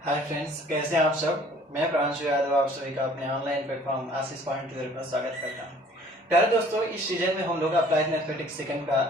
Hi friends, कैसे हैं आप सब। मैं प्रांशु यादव आप सभी का अपने ऑनलाइन प्लेटफॉर्म आशीष पॉइंट ट्यूटर पर स्वागत करता हूं। प्यारे दोस्तों, इस सीजन में हम लोग अप्लाइड मैथमेटिक्स सेकंड का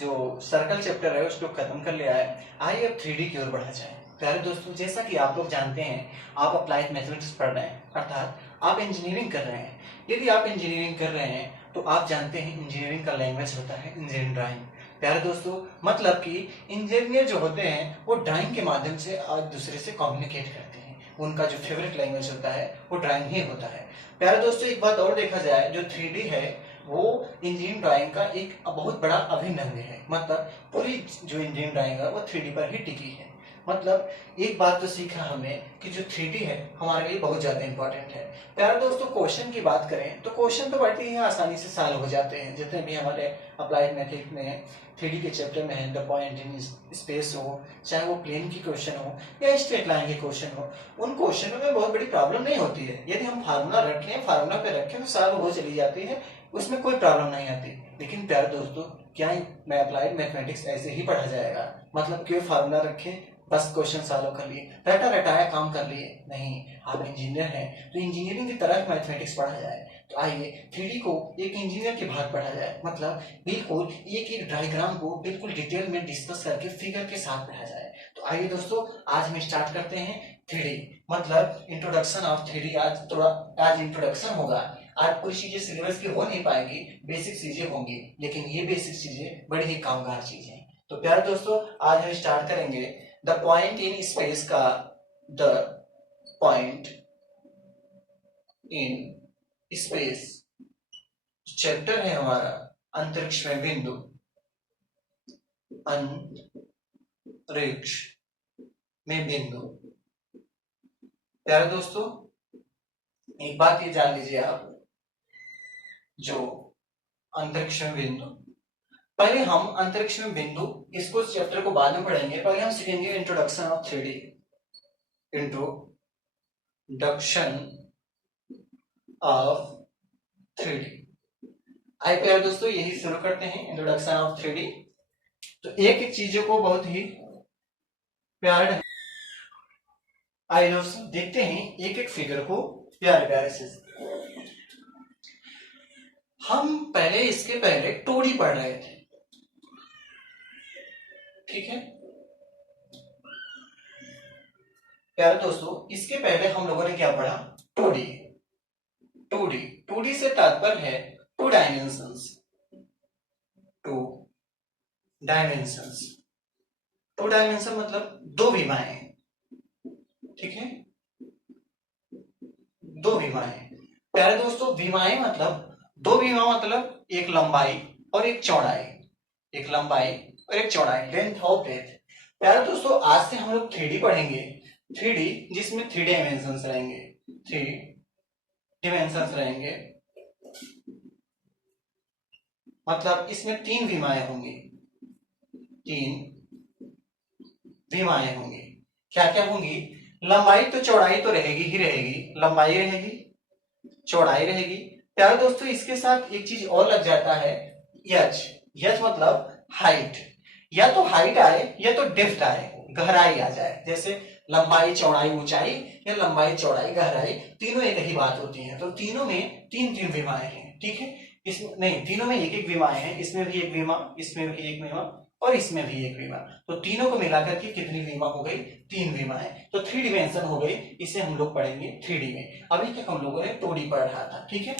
जो सर्कल चैप्टर है उसको खत्म कर लिया है। आइए अब 3D की ओर बढ़ा जाए। प्यारे दोस्तों, जैसा कि आप लोग जानते हैं, आप अप्लाइड मैथमेटिक्स पढ़ रहे हैं, अर्थात आप इंजीनियरिंग कर रहे हैं। यदि आप इंजीनियरिंग कर रहे हैं तो आप जानते हैं इंजीनियरिंग का लैंग्वेज होता है इंजीनियरिंग ड्राइंग। प्यारे दोस्तों, मतलब कि इंजीनियर जो होते हैं वो ड्राइंग के माध्यम से एक दूसरे से कम्युनिकेट करते हैं। उनका जो फेवरेट लैंग्वेज होता है वो ड्राइंग ही होता है। प्यारे दोस्तों, एक बात और देखा जाए, जो 3D है वो इंजीनियरिंग ड्राइंग का एक बहुत बड़ा अभिन्न अंग है। मतलब पूरी जो इंजीनियरिंग ड्राइंग है वो 3D पर ही टिकी है। मतलब एक बात तो सीखा हमने कि जो 3D है हमारे लिए बहुत ज्यादा इंपॉर्टेंट है। प्यारे दोस्तों, क्वेश्चन की बात करें तो क्वेश्चन तो बड़े ही आसानी से सॉल्व हो जाते हैं। जितने भी हमारे अप्लाइड मैथमेटिक्स में 3D के चैप्टर में है, द पॉइंट इन स्पेस हो, चाहे वो प्लेन की क्वेश्चन हो या स्ट्रेट लाइन के क्वेश्चन हो, उन क्वेश्चनों में बहुत बड़ी प्रॉब्लम नहीं होती है। यदि हम फार्मूला रखें, फार्मूला पे रखें तो सॉल्व हो चली जाती है, उसमें कोई प्रॉब्लम नहीं आती। लेकिन प्यारे दोस्तों, क्या मैं अप्लाइड मैथमेटिक्स ऐसे ही पढ़ा जाएगा? मतलब क्यों फार्मूला रखें बस क्वेश्चन सॉल्व कर लिए, रटा रटाया काम कर लिए? नहीं, आप इंजीनियर हैं तो इंजीनियरिंग की तरह मैथमेटिक्स पढ़ा जाए। तो आइए 3D को एक इंजीनियर के भाग पढ़ा जाए। मतलब बिल्कुल एक एक डायग्राम को बिल्कुल डिटेल में डिस्कस करके फिगर के साथ पढ़ा जाए। तो आइए दोस्तों, आज हम स्टार्ट करते हैं 3D, मतलब इंट्रोडक्शन ऑफ 3D। आज इंट्रोडक्शन होगा। आज पूरी चीजें सिलेबस की हो नहीं पाएंगी, बेसिक चीजें होंगी, लेकिन ये बेसिक चीजें बड़ी ही कामगार चीजें। तो प्यारे दोस्तों, आज हम स्टार्ट करेंगे द पॉइंट इन स्पेस का। The point in space chapter है हमारा अंतरिक्ष में बिंदु। अंतरिक्ष में बिंदु। प्यारे दोस्तों, एक बात ये जान लीजिए आप, जो अंतरिक्ष में बिंदु, पहले हम अंतरिक्ष में बिंदु इसको चैप्टर को बाद में पढ़ेंगे। पहले हम सीखेंगे introduction of 3D। Introduction of 3D। आइए प्यारे दोस्तों, यही शुरू करते हैं इंट्रोडक्शन ऑफ 3D। तो एक एक चीजों को बहुत ही प्यारे, आइए दोस्तों देखते हैं एक एक फिगर को प्यारे प्यारे से। हम पहले इसके पहले 2D पढ़ रहे थे, ठीक है प्यारे दोस्तों। इसके पहले हम लोगों ने क्या पढ़ा? 2D। 2D से तात्पर्य है two dimensions. Two dimensions, two dimension मतलब दो विमाएं, ठीक है, दो विमाएं। प्यारे दोस्तों, विमाएं मतलब दो विमा, मतलब एक लंबाई और एक चौड़ाई, एक लंबाई और एक चौड़ाई, लेंथ ऑफ ब्रेथ। प्यारे दोस्तों, आज से हम लोग 3D पढ़ेंगे। 3D जिसमें 3 डायमेंशंस रहेंगे, 3 डायमेंशंस रहेंगे, मतलब इसमें तीन विमाएं होंगी, तीन विमाएं होंगी। क्या क्या होंगी? लंबाई तो चौड़ाई तो रहेगी ही रहेगी, लंबाई रहेगी, चौड़ाई रहेगी। प्यारे दोस्तों, इसके साथ एक चीज और लग जाता है, यच। यच मतलब हाइट, या तो हाइट आए या तो डेप्थ आए, गहराई आ जाए। जैसे लंबाई चौड़ाई ऊंचाई या लंबाई चौड़ाई गहराई, तीनों एक ही बात होती है। तो तीनों में तीन तीन विमाएं हैं, ठीक है। इसमें नहीं, तीनों में एक एक विमाएं हैं। इसमें भी एक विमा, इसमें भी एक विमा और इसमें भी एक विमा। तो तीनों को मिलाकर के कितनी विमा हो गई? तीन विमाएं। तो 3 डिमेंशन हो गई। इसे हम लोग पढ़ेंगे 3D में। अभी तक हम लोगों ने 2D पढ़ रहा था, ठीक है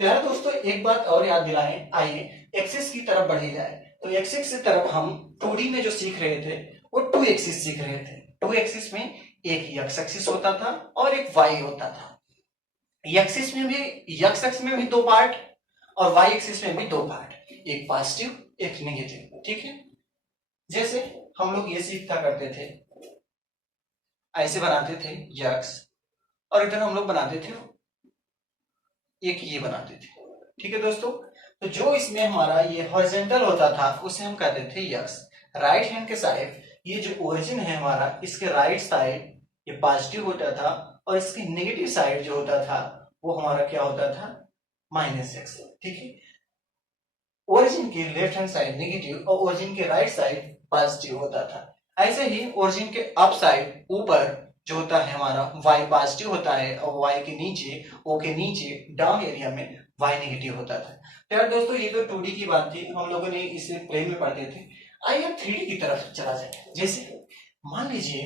प्यारे दोस्तों। एक बात और याद दिलाएं, आइए एक्सिस की तरफ बढ़ी जाए। तो एक्सिस की तरफ हम 2D में जो सीख रहे थे वो 2 एक्सिस सीख रहे थे। 2 एक्सिस में एक एक्स एक्सिस होता था और एक वाई होता था। एक्सिस में भी, एक्स एक्सिस में भी दो पार्ट और वाई एक्सिस में भी दो पार्ट, एक पॉजिटिव एक नेगेटिव, ठीक है। जैसे हम लोग ये सीखता करते थे, ऐसे बनाते थे यक्स, और इधर हम लोग बनाते थे एक ये बनाते थे, ठीक है दोस्तों। तो जो इसमें हमारा ये हॉरिजॉन्टल होता था उसे हम कहते थे यक्स। राइट हैंड के साइड ये जो ओरिजिन है हमारा, इसके राइट साइड ये पॉजिटिव होता था और इसकी नेगेटिव साइड जो होता था वो हमारा क्या होता था? माइनस एक्स, ठीक है। ओरिजिन की लेफ्ट हैंड साइड नेगेटिव और ओरिजिन के राइट साइड पॉजिटिव होता था। ऐसे ही ओरिजिन के अप साइड ऊपर जो होता है हमारा y पॉजिटिव होता है और y के नीचे, O के नीचे डाउन एरिया में y नेगेटिव होता था। तो यार दोस्तों ये तो 2D की बात थी, हम लोगों ने इसे प्लेन में पढ़ते थे। आइए अब 3D की तरफ चला जाए। जैसे मान लीजिए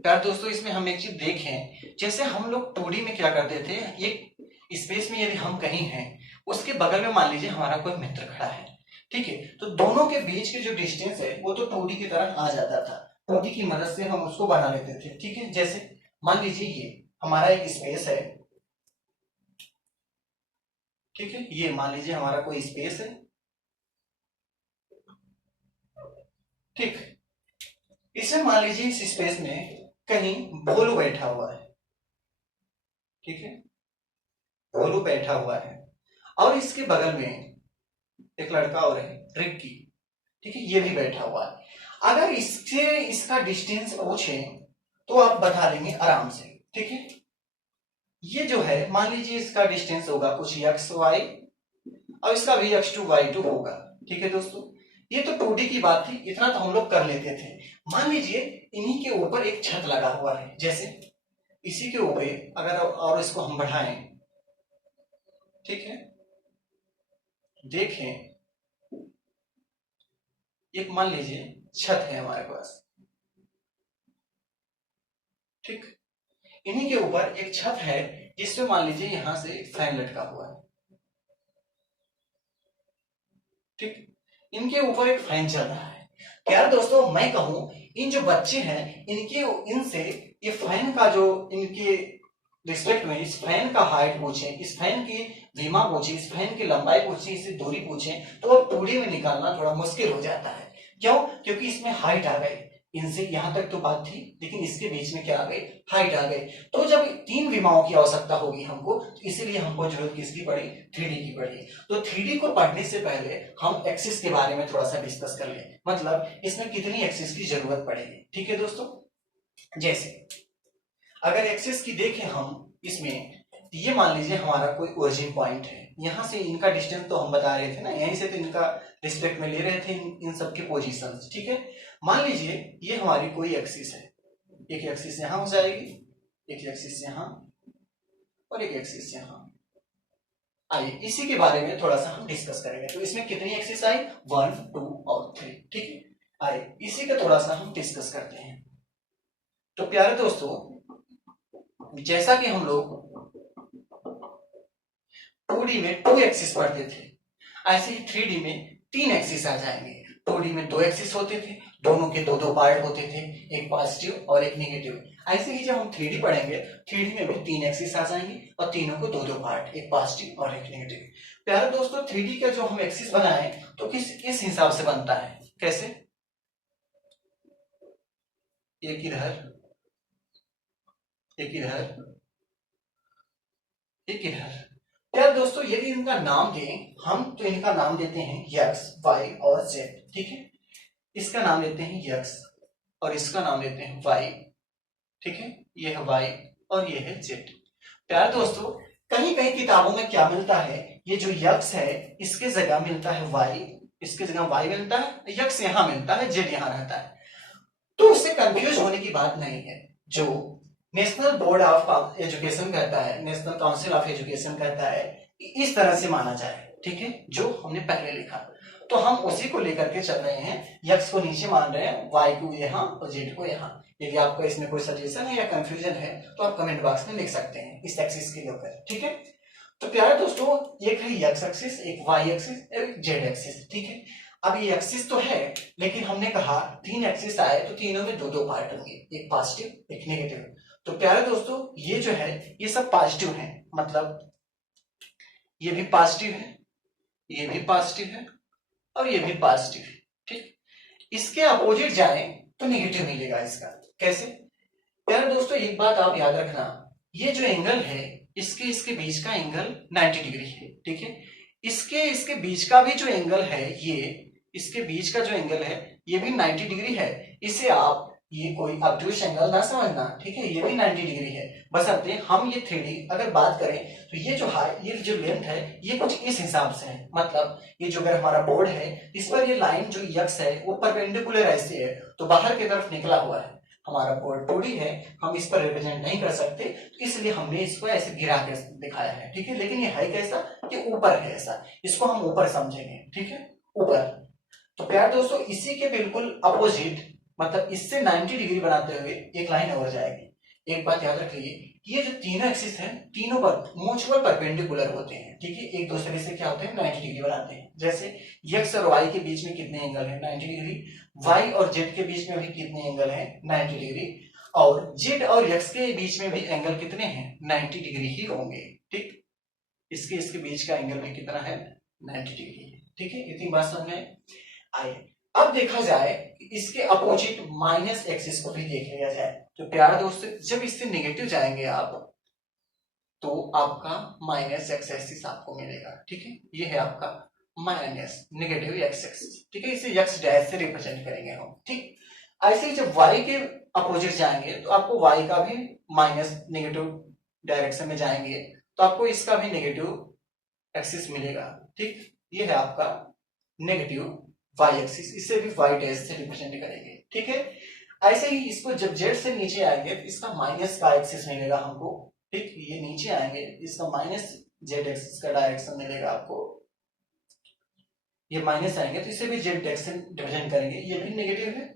यार दोस्तों इसमें हम एक चीज देखें, जैसे हम लोग 2D में क्या करते थे, एक स्पेस में यदि हम कहीं हैं, उसके बगल में मान लीजिए हमारा कोई मित्र खड़ा है, ठीक है, तो दोनों के बीच के जो डिस्टेंस है वो तो 2D की तरह आ जाता था। 2D की मदद से हम उसको बना लेते थे, ठीक है। जैसे मान लीजिए ये हमारा एक स्पेस है, ठीक है, ये मान लीजिए हमारा कोई स्पेस है, ठीक। इसमें मान लीजिए इस स्पेस में कहीं भोलू बैठा हुआ है, ठीक है, भोलू बैठा हुआ है और इसके बगल में एक लड़का और है रिक्की, ठीक है, ये भी बैठा हुआ है। अगर इससे इसका डिस्टेंस पूछे तो आप बता देंगे आराम से, ठीक है। ये जो है मान लीजिए इसका डिस्टेंस होगा कुछ एक्स वाई और इसका भी x2 y2 होगा, ठीक है दोस्तों। ये तो 2D की बात थी, इतना तो हम लोग कर लेते थे। मान लीजिए इन्हीं के ऊपर एक छत लगा हुआ है, जैसे इसी के ऊपर अगर और इसको हम बढ़ाएं, ठीक है, देखें एक मान लीजिए छत है हमारे पास, ठीक, इन्हीं के ऊपर एक छत है जिसमें मान लीजिए यहां से एक फैन लटका हुआ है, ठीक, इनके ऊपर एक फैन चल रहा है। यार दोस्तों मैं कहूं इन जो बच्चे हैं इनके इनसे ये फैन का जो इनके रिस्पेक्ट में इस फैन का हाइट पूछे, इस फैन की धीमा पूछे, इस फैन की लंबाई पूछे, इससे दूरी पूछे, तो अब 2D में निकालना थोड़ा मुश्किल हो जाता है। क्यों? क्योंकि इसमें हाइट आ गई, इनसे यहां तक तो बात थी लेकिन इसके बीच में क्या आ गई, हाइट आ गई। तो जब 3 विमाओं की आवश्यकता होगी हमको, तो इसीलिए हमको जरूरत किसकी पड़ी, 3D की पड़ी। तो 3D को पढ़ने से पहले हम एक्सिस के बारे में थोड़ा सा डिस्कस कर लें, मतलब इसमें कितनी एक्सिस की जरूरत पड़ेगी, ठीक है दोस्तों। जैसे अगर एक्सिस की देखें हम इसमें, ये मान लीजिए हमारा कोई ओरिजिन पॉइंट है, यहां से इनका डिस्टेंस तो हम बता रहे थे ना, यहीं से तो इनका रिस्पेक्ट में ले रहे थे इन सबके पोजीशंस, ठीक है। मान लीजिए ये हमारी कोई एक्सिस है, एक एक्सिस यहां हो जाएगी, एक एक्सिस यहां और एक एक्सिस यहां। आइए इसी के बारे में थोड़ा सा हम डिस्कस करेंगे। तो इसमें कितनी एक्सिस आई, 1 2 और 3, ठीक है। आइए इसी का थोड़ा सा हम डिस्कस करते हैं। तो प्यारे दोस्तों जैसा कि हम लोग 2D में 2 एक्सिस पढ़ते थे, ऐसे ही 3D में 3 एक्सिस आ जाएंगे। 2D में 2 एक्सिस होते थे, दोनों के 2-2 पार्ट होते थे, एक पॉजिटिव और एक नेगेटिव। ऐसे ही जब हम 3D पढ़ेंगे, 3D में भी 3 एक्सिस आ जाएंगे और तीनों को 2-2 पार्ट, एक पॉजिटिव और एक नेगेटिव। प्यारे दोस्तों 3D का जो हम एक्सिस बनाए तो किस हिसाब से बनता है, कैसे, एक इधर, एक इधर, एक इधर। यार दोस्तों यदि इनका नाम दें हम, तो इनका नाम देते हैं x, y और z, ठीक है। इसका नाम देते हैं x और इसका नाम देते हैं y, ठीक है, ये है y और ये है z। प्यारे दोस्तों कहीं कहीं किताबों में क्या मिलता है, ये जो x है इसके जगह मिलता है y, इसके जगह y मिलता है, x यहां मिलता है, z यहां रहता है। तो उससे कंफ्यूज होने की बात नहीं है। जो नेशनल बोर्ड ऑफ एजुकेशन कहता है, नेशनल काउंसिल ऑफ एजुकेशन कहता है इस तरह से माना जाए, ठीक है, जो हमने पहले लिखा, तो हम उसी को लेकर के चल रहे हैं। x को नीचे मान रहे हैं, y को यहाँ और z को यहाँ। यदि आपका इसमें कोई सजेशन है या कंफ्यूजन है तो आप कमेंट बॉक्स में लिख सकते हैं इस एक्सिस के लेकर, ठीक है। तो प्यारे दोस्तों एक है x एक्सिस, एक y एक्सिस, एक z एक्सिस, ठीक है। अब ये एक्सिस तो है लेकिन हमने कहा 3 एक्सिस आए तो तीनों में 2-2 पार्ट होंगे, एक पॉजिटिव एक नेगेटिव। तो प्यारे दोस्तों ये जो है ये सब पॉजिटिव है, मतलब ये भी पॉजिटिव है, ये भी पॉजिटिव है और ये भी पॉजिटिव है, ठीक। इसके अपोजिट जाए तो नेगेटिव मिलेगा इसका, कैसे। प्यारे दोस्तों एक बात आप याद रखना, ये जो एंगल है इसके बीच का एंगल 90 डिग्री है, ठीक है। इसके बीच का भी जो एंगल है, ये इसके बीच का जो एंगल है ये भी 90 डिग्री है। इसे आप ये कोई ऑब्ट्यूज एंगल ना समझना, ठीक है, ये भी 90 डिग्री है। बशर्ते हम ये 3D अगर बात करें तो ये जो ये जो लेंथ है ये कुछ इस हिसाब से है, मतलब ये जो अगर हमारा बोर्ड है इस पर ये लाइन जो यक्स है वो परपेंडिकुलर ऐसे है, तो बाहर की तरफ निकला हुआ है। हमारा बोर्ड 2D है, हम इस पर रिप्रेजेंट नहीं कर सकते, तो इसलिए हमने इसको ऐसे गिरा के दिखाया है, ठीक है। लेकिन ये है कैसा, ये ऊपर है ऐसा, इसको हम ऊपर समझेंगे, ठीक है, ऊपर। तो प्यार दोस्तों इसी के बिल्कुल अपोजिट, मतलब इससे 90 डिग्री बनाते हुए एक लाइन और जाएगी। एक बात याद रखिए, ये जो तीनों एक्सिस हैं तीनों पर म्यूचुअल परपेंडिकुलर होते हैं, ठीक है, एक दूसरे से क्या होते हैं 90 डिग्री बनाते हैं। जैसे x और y के बीच में कितने एंगल हैं 90 डिग्री, y और z के बीच में भी कितने एंगल हैं 90 डिग्री, और z और x के बीच में भी एंगल कितने हैं 90 डिग्री ही होंगे, ठीक। इसके इसके बीच का एंगल भी कितना है 90 डिग्री, ठीक है, इतनी बात समझ में आइए। अब देखा जाए इसके अपोजिट माइनस एक्सिस को भी देख लिया जाए। तो प्यारा दोस्त जब इससे नेगेटिव जाएंगे आप तो आपका माइनस एक्स एक्सिस आपको मिलेगा, ठीक है, ये है आपका माइनस नेगेटिव एक्स एक्सिस, ठीक है, इसे एक्स डैश से रिप्रेजेंट करेंगे हम, ठीक। ऐसे ही जब y के अपोजिट जाएंगे तो आपको y का भी माइनस नेगेटिव डायरेक्शन में जाएंगे तो आपको इसका भी नेगेटिव एक्सिस मिलेगा, ठीक। ये है आपका नेगेटिव वाई एक्सिस, इसे भी वाई डैश से रिप्रेजेंट करेंगे, ठीक है। ऐसे ही इसको जब जेड से नीचे आएंगे तो इसका माइनस का एक्सिस मिलेगा हमको, ठीक, ये नीचे आएंगे इसका माइनस जेड एक्सिस का डायरेक्शन मिलेगा आपको, ये माइनस आएंगे तो इसे भी जेड एक्सिस से रिप्रेजेंट करेंगे, ये भी नेगेटिव है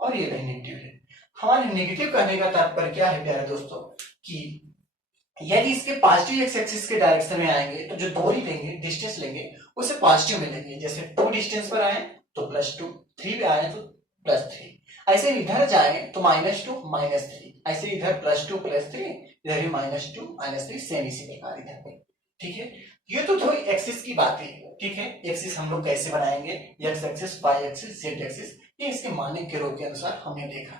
और ये भी नेगेटिव है। हमारे नेगेटिव कहने का तात्पर्य क्या है प्यारे दोस्तों, कि यदि इसके पॉजिटिव एक्स एक्सिस के डायरेक्शन में आएंगे तो जो दूरी लेंगे डिस्टेंस लेंगे उसे पॉजिटिव मिलेंगे, जैसे 2 डिस्टेंस पर आए तो +2, 3 पे आए तो +3, ऐसे इधर जाए तो -2 -3, ऐसे इधर +2 +3, इधर भी -2 -3, सेम इसी प्रकार इधर पे, ठीक है। ये तो थोड़ी एक्सिस की बात है, ठीक है, एक्सिस हम लोग कैसे बनाएंगे, X axis Y axis Z axis, ये इसके मानक के रूप के अनुसार हमने देखा।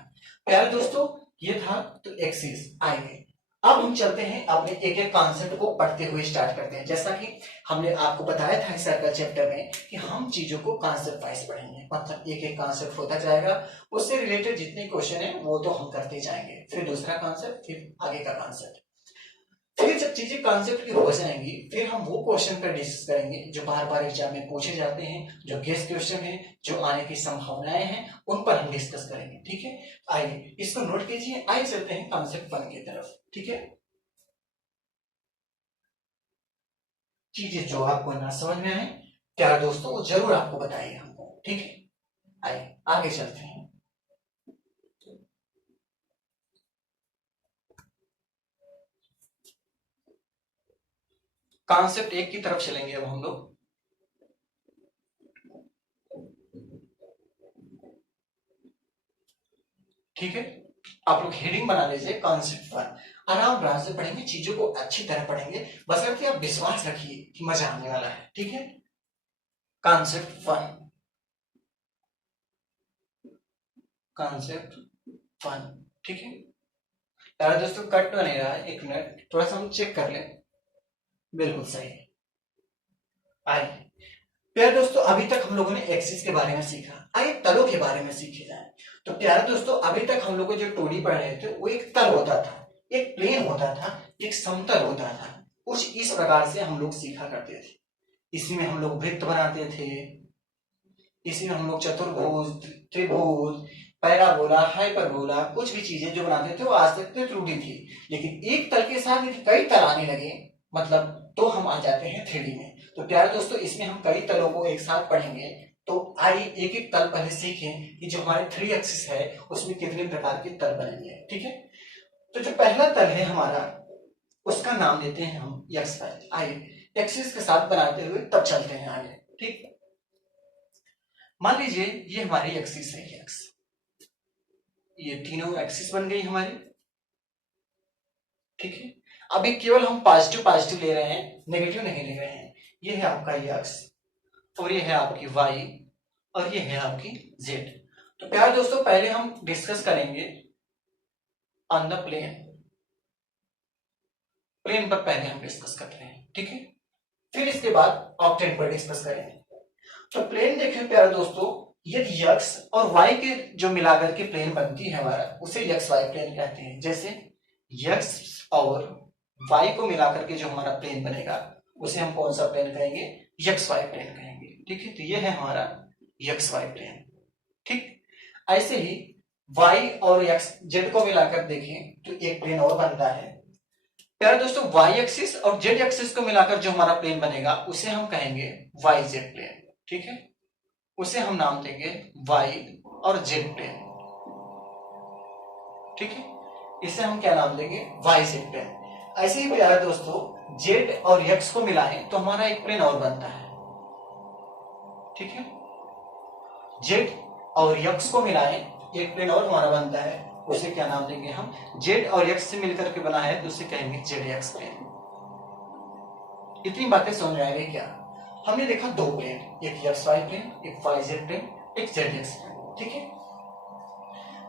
प्यारे दोस्तों ये था तो एक्सिस आएंगे। अब हम चलते हैं अपने एक एक कॉन्सेप्ट को पढ़ते हुए स्टार्ट करते हैं। जैसा कि हमने आपको बताया था इस सर्कल चैप्टर में कि हम चीजों को कॉन्सेप्ट वाइज पढ़ेंगे, मतलब एक एक कॉन्सेप्ट होता जाएगा, उससे रिलेटेड जितने क्वेश्चन है वो तो हम करते जाएंगे, फिर दूसरा कॉन्सेप्ट, फिर आगे का कॉन्सेप्ट, फिर जब चीजें कॉन्सेप्ट की हो जाएंगी फिर हम वो क्वेश्चन पर डिस्कस करेंगे जो बार बार एग्जाम में पूछे जाते हैं, जो गेस्ट क्वेश्चन है, जो आने की संभावनाएं हैं, उन पर हम डिस्कस करेंगे, ठीक है। आइए इसको नोट कीजिए, आइए चलते हैं कॉन्सेप्ट 1 की तरफ, ठीक है। चीजें जो आपको ना समझ में आए प्यारे दोस्तों वो जरूर आपको बताइए हमको, ठीक है। आइए आगे चलते हैं। कॉन्सेप्ट 1 की तरफ चलेंगे अब हम लोग, ठीक है। आप लोग हेडिंग बना लीजिए कॉन्सेप्ट 1, आराम आराम से पढ़ेंगे, चीजों को अच्छी तरह पढ़ेंगे, बशर्ते आप विश्वास रखिए कि मजा आने वाला है, ठीक है। कॉन्सेप्ट 1, कॉन्सेप्ट 1, ठीक है। यार दोस्तों कट तो नहीं रहा है, एक मिनट थोड़ा सा हम चेक कर लें, बिल्कुल सही है। आइए प्यारे दोस्तों अभी तक हम लोगों ने एक्सिस के बारे में सीखा, आइए तलों के बारे में सीखे जाए। तो प्यारे दोस्तों अभी तक हम लोग जो 2D पढ़ रहे थे वो एक तल होता था, एक प्लेन होता था, एक समतल होता था, कुछ इस प्रकार से हम लोग सीखा करते थे। इसी में हम लोग वृत्त बनाते थे, इसी में हम लोग चतुर्भुज, त्रिभुज, पैराबोला, हाइपरबोला, कुछ भी चीजें जो बनाते थे वो आज तक तो त्रुटि थी, लेकिन एक तल के साथ कई तल आने लगे, मतलब तो हम आ जाते हैं 3D में। तो प्यारे दोस्तों इसमें हम कई तलों को एक साथ पढ़ेंगे, तो आइए एक एक तल पहले सीखें कि जो हमारे 3 एक्सिस है उसमें कितने प्रकार के तल बनेंगे, ठीक है। तो जो पहला तल है हमारा उसका नाम देते हैं हम एक्स वाई। आइए एक्सिस के साथ बनाते हुए तब चलते हैं आगे, ठीक। मान लीजिए ये हमारी एक्सिस है एक्स, ये तीनों एक्सिस बन गई हमारी, ठीक है। अभी केवल हम पॉजिटिव पॉजिटिव ले रहे हैं, नेगेटिव नहीं ले रहे हैं। ये है आपका एक्स और ये है आपकी वाई और ये है आपकी जेड। तो प्यारे दोस्तों पहले हम डिस्कस करेंगे ऑन द प्लेन, प्लेन पर पहले हम डिस्कस करते हैं, ठीक है, फिर इसके बाद ऑक्टेन पर डिस्कस करेंगे। तो प्लेन देखें प्यारे दोस्तों, यदि यक्स और वाई के जो मिलाकर के प्लेन बनती है हमारा, उसे यक्स वाई प्लेन कहते हैं। जैसे यक्स और वाई को मिलाकर के जो हमारा प्लेन बनेगा उसे हम कौन सा प्लेन कहेंगे? यक्स वाई प्लेन कहेंगे। ठीक है, तो ये है हमारा यक्स वाई प्लेन। ठीक, ऐसे ही वाई और एक्स जेड को मिलाकर देखें तो एक प्लेन और बनता है। प्यारे दोस्तों, वाई एक्सिस और जेड एक्सिस को मिलाकर जो हमारा प्लेन बनेगा उसे हम कहेंगे वाई जेड प्लेन। ठीक है, उसे हम नाम देंगे वाई और जेड प्लेन। ठीक है, इसे हम क्या नाम देंगे? Y Z plane. ऐसे ही प्यारे दोस्तों, जेड और एक्स को मिलाएं तो हमारा एक प्लेन और बनता है। ठीक है, जेड और एक्स को मिलाएं एक प्लेन और हमारा बनता है, उसे क्या नाम देंगे हम? जेड और एक्स से मिलकर के बना है तो उसे कहेंगे जेड एक्स प्लेन। इतनी बातें समझ में आ गई क्या? हमने देखा दो प्लेन, एक एक्स वाई प्लेन, एक वाई जेड प्लेन, एक जेड एक्स प्लेन। ठीक है,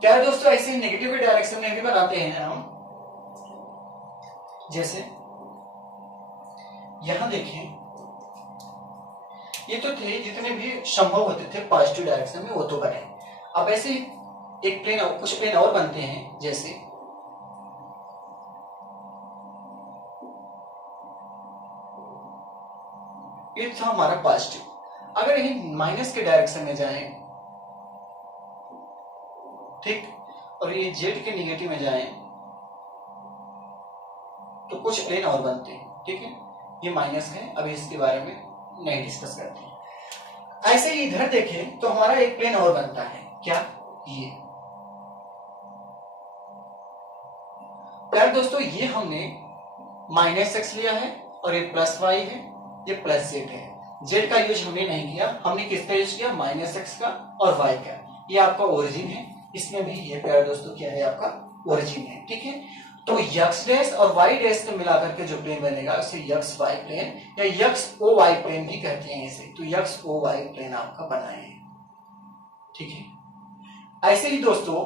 क्या है दोस्तों, ऐसे ही नेगेटिव डायरेक्शन में भी बनाते हैं हम। जैसे यहां देखें, ये तो थे जितने भी संभव होते थे पॉजिटिव डायरेक्शन में, वो तो बने। अब ऐसे एक प्लेन और कुछ प्लेन और बनते हैं। जैसे ये था हमारा पॉजिटिव, अगर यही माइनस के डायरेक्शन में जाएं, ठीक, और ये जेड के निगेटिव में जाएं तो कुछ प्लेन और बनते हैं। ठीक है, ये माइनस है, अभी इसके बारे में नहीं डिस्कस करते हैं। ऐसे ही इधर देखें तो हमारा एक प्लेन और बनता है। क्या? ये। यार दोस्तों, ये हमने माइनस एक्स लिया है और ये प्लस वाई है, ये प्लस जेड है। जेड का यूज हमने नहीं किया, हमने किसका यूज किया? माइनस एक्स का और वाई का। ये आपका ओरिजिन है, इसमें भी ये प्यारे दोस्तों क्या है? आपका ओरिजिन है। ठीक है, तो यक्स डैश और वाई डैश को मिलाकर के जो प्लेन बनेगा उसे यक्स वाई प्लेन या यक्स ओ वाई प्लेन भी कहते हैं इसे। तो यक्स ओ वाई प्लेन आपका बना है। ठीक है, ऐसे ही दोस्तों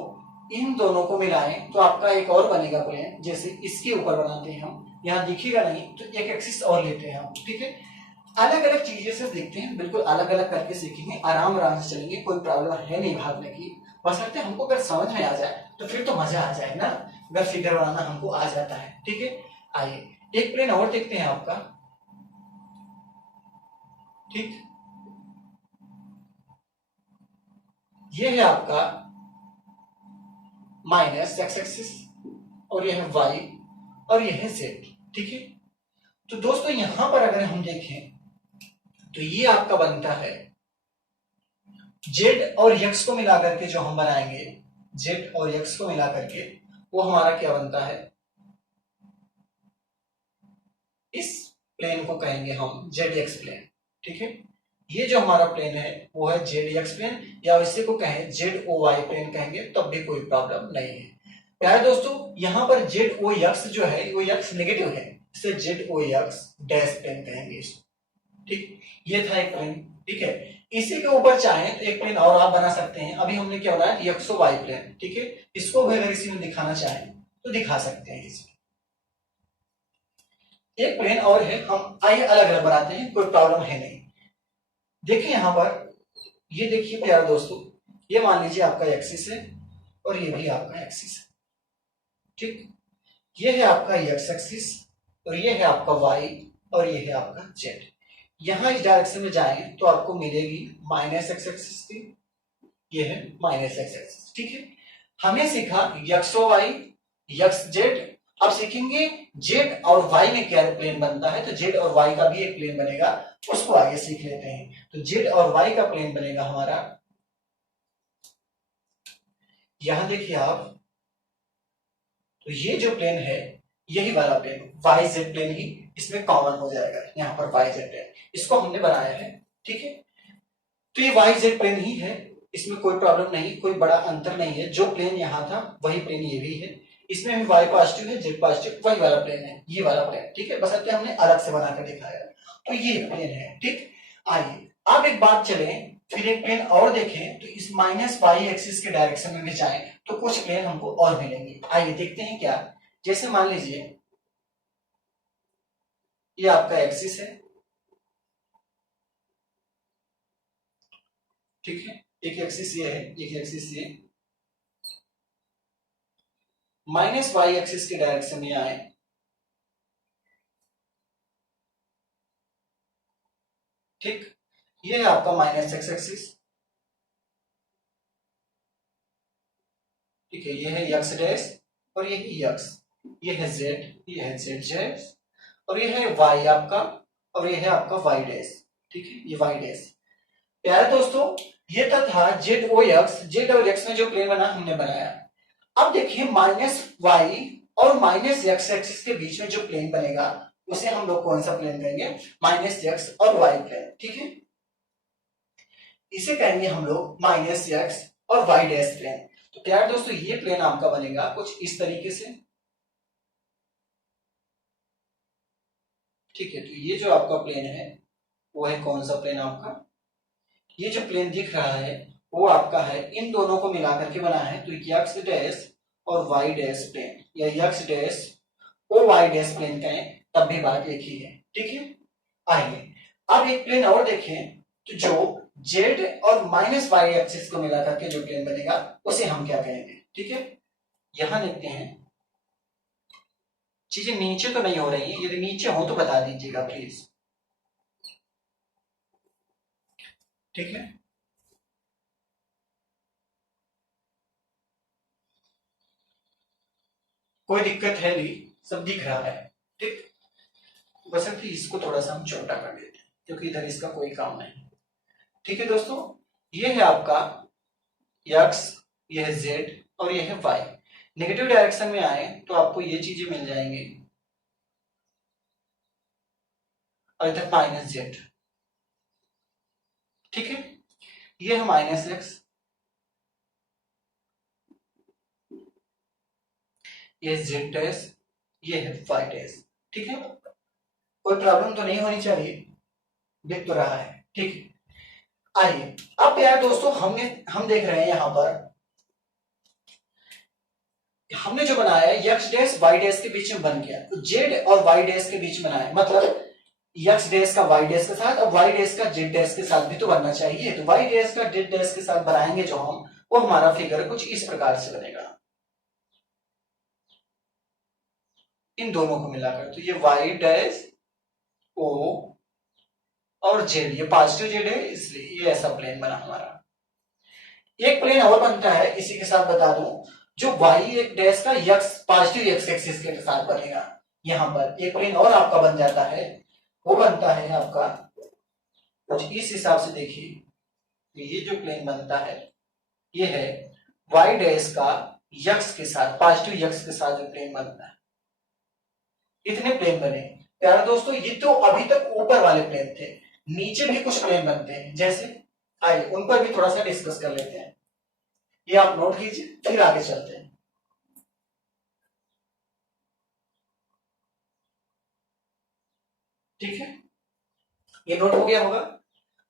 इन दोनों को मिलाएं तो आपका एक और बनेगा प्लेन। जैसे इसके ऊपर बनाते हैं हम, यहाँ दिखेगा नहीं तो एक एक्सिस और लेते हैं हम। ठीक है, अलग अलग चीजें से देखते हैं, बिल्कुल अलग अलग करके सीखेंगे, आराम आराम से चलेंगे, कोई प्रॉब्लम है नहीं भागने की। बशर्ते हमको अगर समझ में आ जाए तो फिर तो मजा आ जाए ना, अगर फिगर बनाना हमको आ जाता है। ठीक है, आइए एक प्लेन और देखते हैं आपका। ठीक, ये है आपका माइनस एक्स एक्सिस और यह है वाई और यह है जेड। ठीक है, तो दोस्तों यहां पर अगर हम देखें तो ये आपका बनता है जेड और यक्स को मिलाकर के जो हम बनाएंगे, जेड और यक्स को मिलाकर के वो हमारा क्या बनता है? इस प्लेन को कहेंगे हम जेड एक्स प्लेन। ठीक है, ये जो हमारा प्लेन है वो है जेड एक्स प्लेन, या इसी को कहें जेड ओ वाई प्लेन कहेंगे, तब भी कोई प्रॉब्लम नहीं है। प्यारे दोस्तों, यहाँ पर जेड ओ यक्स जो है वो यक्स नेगेटिव है, इसे Z O x dash plane कहेंगे इसको। ठीक, ये था एक प्लेन। ठीक है, इसी के ऊपर चाहे तो एक प्लेन और आप बना सकते हैं। अभी हमने क्या बनाया? यक्सो वाई प्लेन। ठीक है, इसको भी अगर इसी में दिखाना चाहें तो दिखा सकते हैं। इसमें एक प्लेन और है, हम आइए अलग अलग बनाते हैं, कोई प्रॉब्लम है नहीं। देखिए यहां पर, ये देखिए प्यारे दोस्तों, ये मान लीजिए आपका एक्सिस है और ये भी आपका एक्सिस है। ठीक, ये है आपका एक्स एक्सिस और ये है आपका वाई और ये है आपका जेड। यहां इस डायरेक्शन में जाएं तो आपको मिलेगी माइनस एक्स एक्सिस की, ये है माइनस एक्स एक्सिस। ठीक है, हमने सीखा यक्स वाई यक्स जेड। अब सीखेंगे जेड और वाई में क्या प्लेन बनता है, तो जेड और वाई का भी एक प्लेन बनेगा, उसको आगे सीख लेते हैं। तो जेड और वाई का प्लेन बनेगा हमारा, यहां देखिए आप, तो ये जो प्लेन है यही वाला प्लेन वाई जेड प्लेन ही इसमें कॉमन हो जाएगा। यहाँ पर वाई जेड प्लेन इसको हमने बनाया है। ठीक है, तो ये वाई जेड प्लेन ही है, इसमें कोई प्रॉब्लम नहीं, कोई बड़ा अंतर नहीं है। जो प्लेन यहाँ था वही प्लेन ये भी है, इसमें भी वाई पॉजिटिव है जेड पॉजिटिव, वही वाला प्लेन है ये वाला प्लेन। ठीक है, बस हमने अलग से बनाकर दिखाया, तो ये प्लेन है। ठीक, आइए अब एक बात चलें, फिर एक प्लेन और देखें तो इस माइनस वाई एक्सिस के डायरेक्शन में भी जाएं तो कुछ प्लेन हमको और मिलेंगे। आइए देखते हैं क्या। जैसे मान लीजिए ये आपका एक्सिस है। ठीक है, एक एक्सिस ये है, एक एक्सिस ये, माइनस वाई एक्सिस के डायरेक्शन में आए, ठीक। ये है आपका माइनस एक्स एक्सिस, ठीक है। ये है यक्स डैश और ये है यक्स, ये है जेड, ये है जेड जेड, और ये है वाई आपका, और ये है आपका वाई डैश, ठीक है, ये वाई डैश। प्यारे दोस्तों, ये था जेड ओ एक्स, जेड और एक्स में जो प्लेन बना हमने बनाया। अब देखिए माइनस वाई और माइनस एक्स एक्सिस के बीच में जो प्लेन बनेगा उसे हम लोग कौन सा प्लेन कहेंगे, माइनस एक्स और वाई प्लेन, ठीक है। इसे कहेंगे हम लोग माइनस एक्स और वाई डैश प्लेन। तो प्यारे दोस्तों, ये प्लेन आपका बनेगा कुछ इस तरीके से, ठीक है। तो ये जो आपका प्लेन है वो है कौन सा प्लेन आपका, ये जो प्लेन दिख रहा है वो आपका है, इन दोनों को मिलाकर के बना है, तो यक्स डैश और वाई डैश प्लेन, या X dash O Y dash plane कहें तब भी बात एक ही है, ठीक है। आइए अब एक प्लेन और देखें, तो जो जेड और माइनस वाई एक्सिस को मिलाकर के जो प्लेन बनेगा उसे हम क्या कहेंगे, ठीक है। यहां देखते हैं, चीजें नीचे तो नहीं हो रही है, यदि नीचे हो तो बता दीजिएगा प्लीज, ठीक है। कोई दिक्कत है नहीं, सब दिख रहा है, ठीक। बसंती इसको थोड़ा सा हम छोटा कर देते हैं क्योंकि इधर इसका कोई काम नहीं, ठीक है दोस्तों। ये है आपका यक्स, ये है जेड और ये है वाई। नेगेटिव डायरेक्शन में आए तो आपको ये चीजें मिल जाएंगी, और इधर माइनस जेड, ठीक है। ये है माइनस एक्स, ये जेड डैश, ये है वाई डैश, ठीक है। कोई प्रॉब्लम तो नहीं होनी चाहिए, दिख तो रहा है, ठीक है। आइए अब यार दोस्तों, हम देख रहे हैं यहां पर, हमने जो बनाया है यक्स डैश वाई डैश के बीच में बन गया, तो जेड और वाई डैश के बीच में बनाया, मतलब यक्स डैश का वाई डैश के साथ और वाई डैश का जेड डैश के साथ भी तो बनना चाहिए। तो वाई डैश का जेड डैश के साथ बनाएंगे जो हम, वो हमारा फिगर कुछ इस प्रकार से बनेगा, इन दोनों को मिलाकर। तो ये वाई डैश ओ और जेड, ये पॉजिटिव जेड है इसलिए ये ऐसा प्लेन बना हमारा। एक प्लेन और बनता है इसी के साथ बता दूं, जो वाई एक डैश का यक्स पॉजिटिव एक्स एक्सिस के साथ बनेगा। यहां पर एक प्लेन और आपका बन जाता है, वो बनता है आपका कुछ इस हिसाब से, देखिए ये जो प्लेन बनता है ये है वाई डैश का यक्स के साथ, पॉजिटिव यक्स के साथ जो प्लेन बनता है। इतने प्लेन बने प्यारे दोस्तों, ये तो अभी तक ऊपर वाले प्लेन थे, नीचे भी कुछ प्लेन बनते हैं, जैसे आइए उन पर भी थोड़ा सा डिस्कस कर लेते हैं। ये आप नोट कीजिए, फिर आगे चलते हैं, ठीक है। ये नोट हो गया होगा,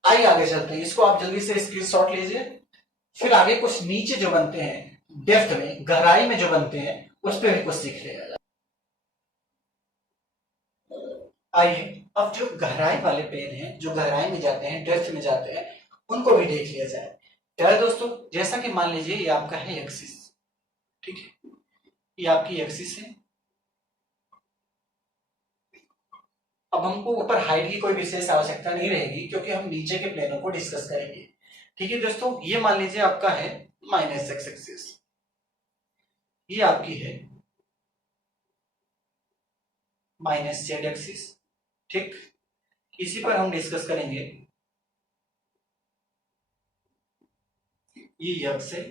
आइए आगे चलते हैं, इसको आप जल्दी से स्क्रीनशॉट लीजिए। फिर आगे कुछ नीचे जो बनते हैं डेप्थ में, गहराई में जो बनते हैं उस पर भी कुछ सीख लिया। आइए अब जो गहराई वाले पेन हैं, जो गहराई में जाते हैं, डेप्थ में जाते हैं, उनको भी देख लिया जाए। प्यारे दोस्तों, जैसा कि मान लीजिए ये आपका है एक्सिस, ठीक है, ये आपकी एक्सिस है। अब हमको ऊपर हाइट की कोई विशेष आवश्यकता नहीं रहेगी क्योंकि हम नीचे के प्लेनों को डिस्कस करेंगे, ठीक है दोस्तों। ये मान लीजिए आपका है माइनस एक्स एक्सिस, ये आपकी है माइनस जेड एक्सिस, ठीक। इसी पर हम डिस्कस करेंगे, ये यक्स है,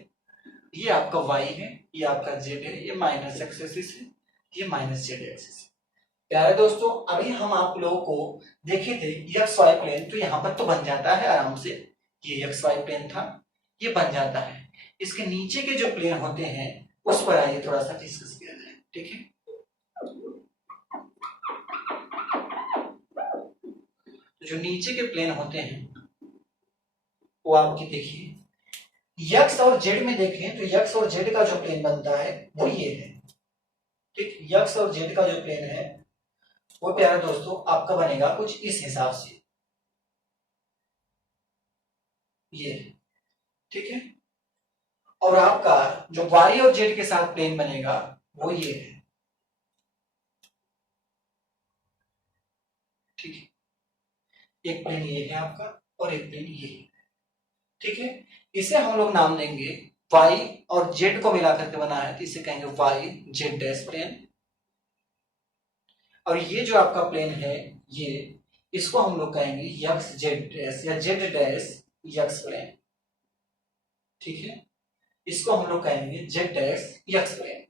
ये आपका y है, ये आपका z है, ये माइनस एक्स एक्सिस है, ये माइनस जेड एक्सिस है। प्यारे दोस्तों, अभी हम आप लोगों को देखे थे एक्स वाई प्लेन, तो यहां पर तो बन जाता है आराम से, ये एक्स वाई प्लेन था, ये बन जाता है। इसके नीचे के जो प्लेन होते हैं उस पर आइए थोड़ा सा डिस्कस किया जाए, ठीक है। तो जो नीचे के प्लेन होते हैं वो आपकी देखिए, यक्स और जेड में देखें तो यक्स और जेड का जो प्लेन बनता है वो ये है, ठीक। यक्स और जेड का जो प्लेन है वो प्यारे दोस्तों आपका बनेगा कुछ इस हिसाब से, ये ठीक है। और आपका जो y और z के साथ प्लेन बनेगा वो ये है, ठीक है। एक प्लेन ये है आपका और एक प्लेन ये है, ठीक है। इसे हम लोग नाम देंगे y और z को मिलाकर के बना है तो इसे कहेंगे y z डैश प्लेन। और ये जो आपका प्लेन है ये, इसको हम लोग कहेंगे यक्स जेड डैश या जेड डैश यक्स प्लेन, ठीक है। इसको हम लोग कहेंगे जेड डैश यक्स प्लेन,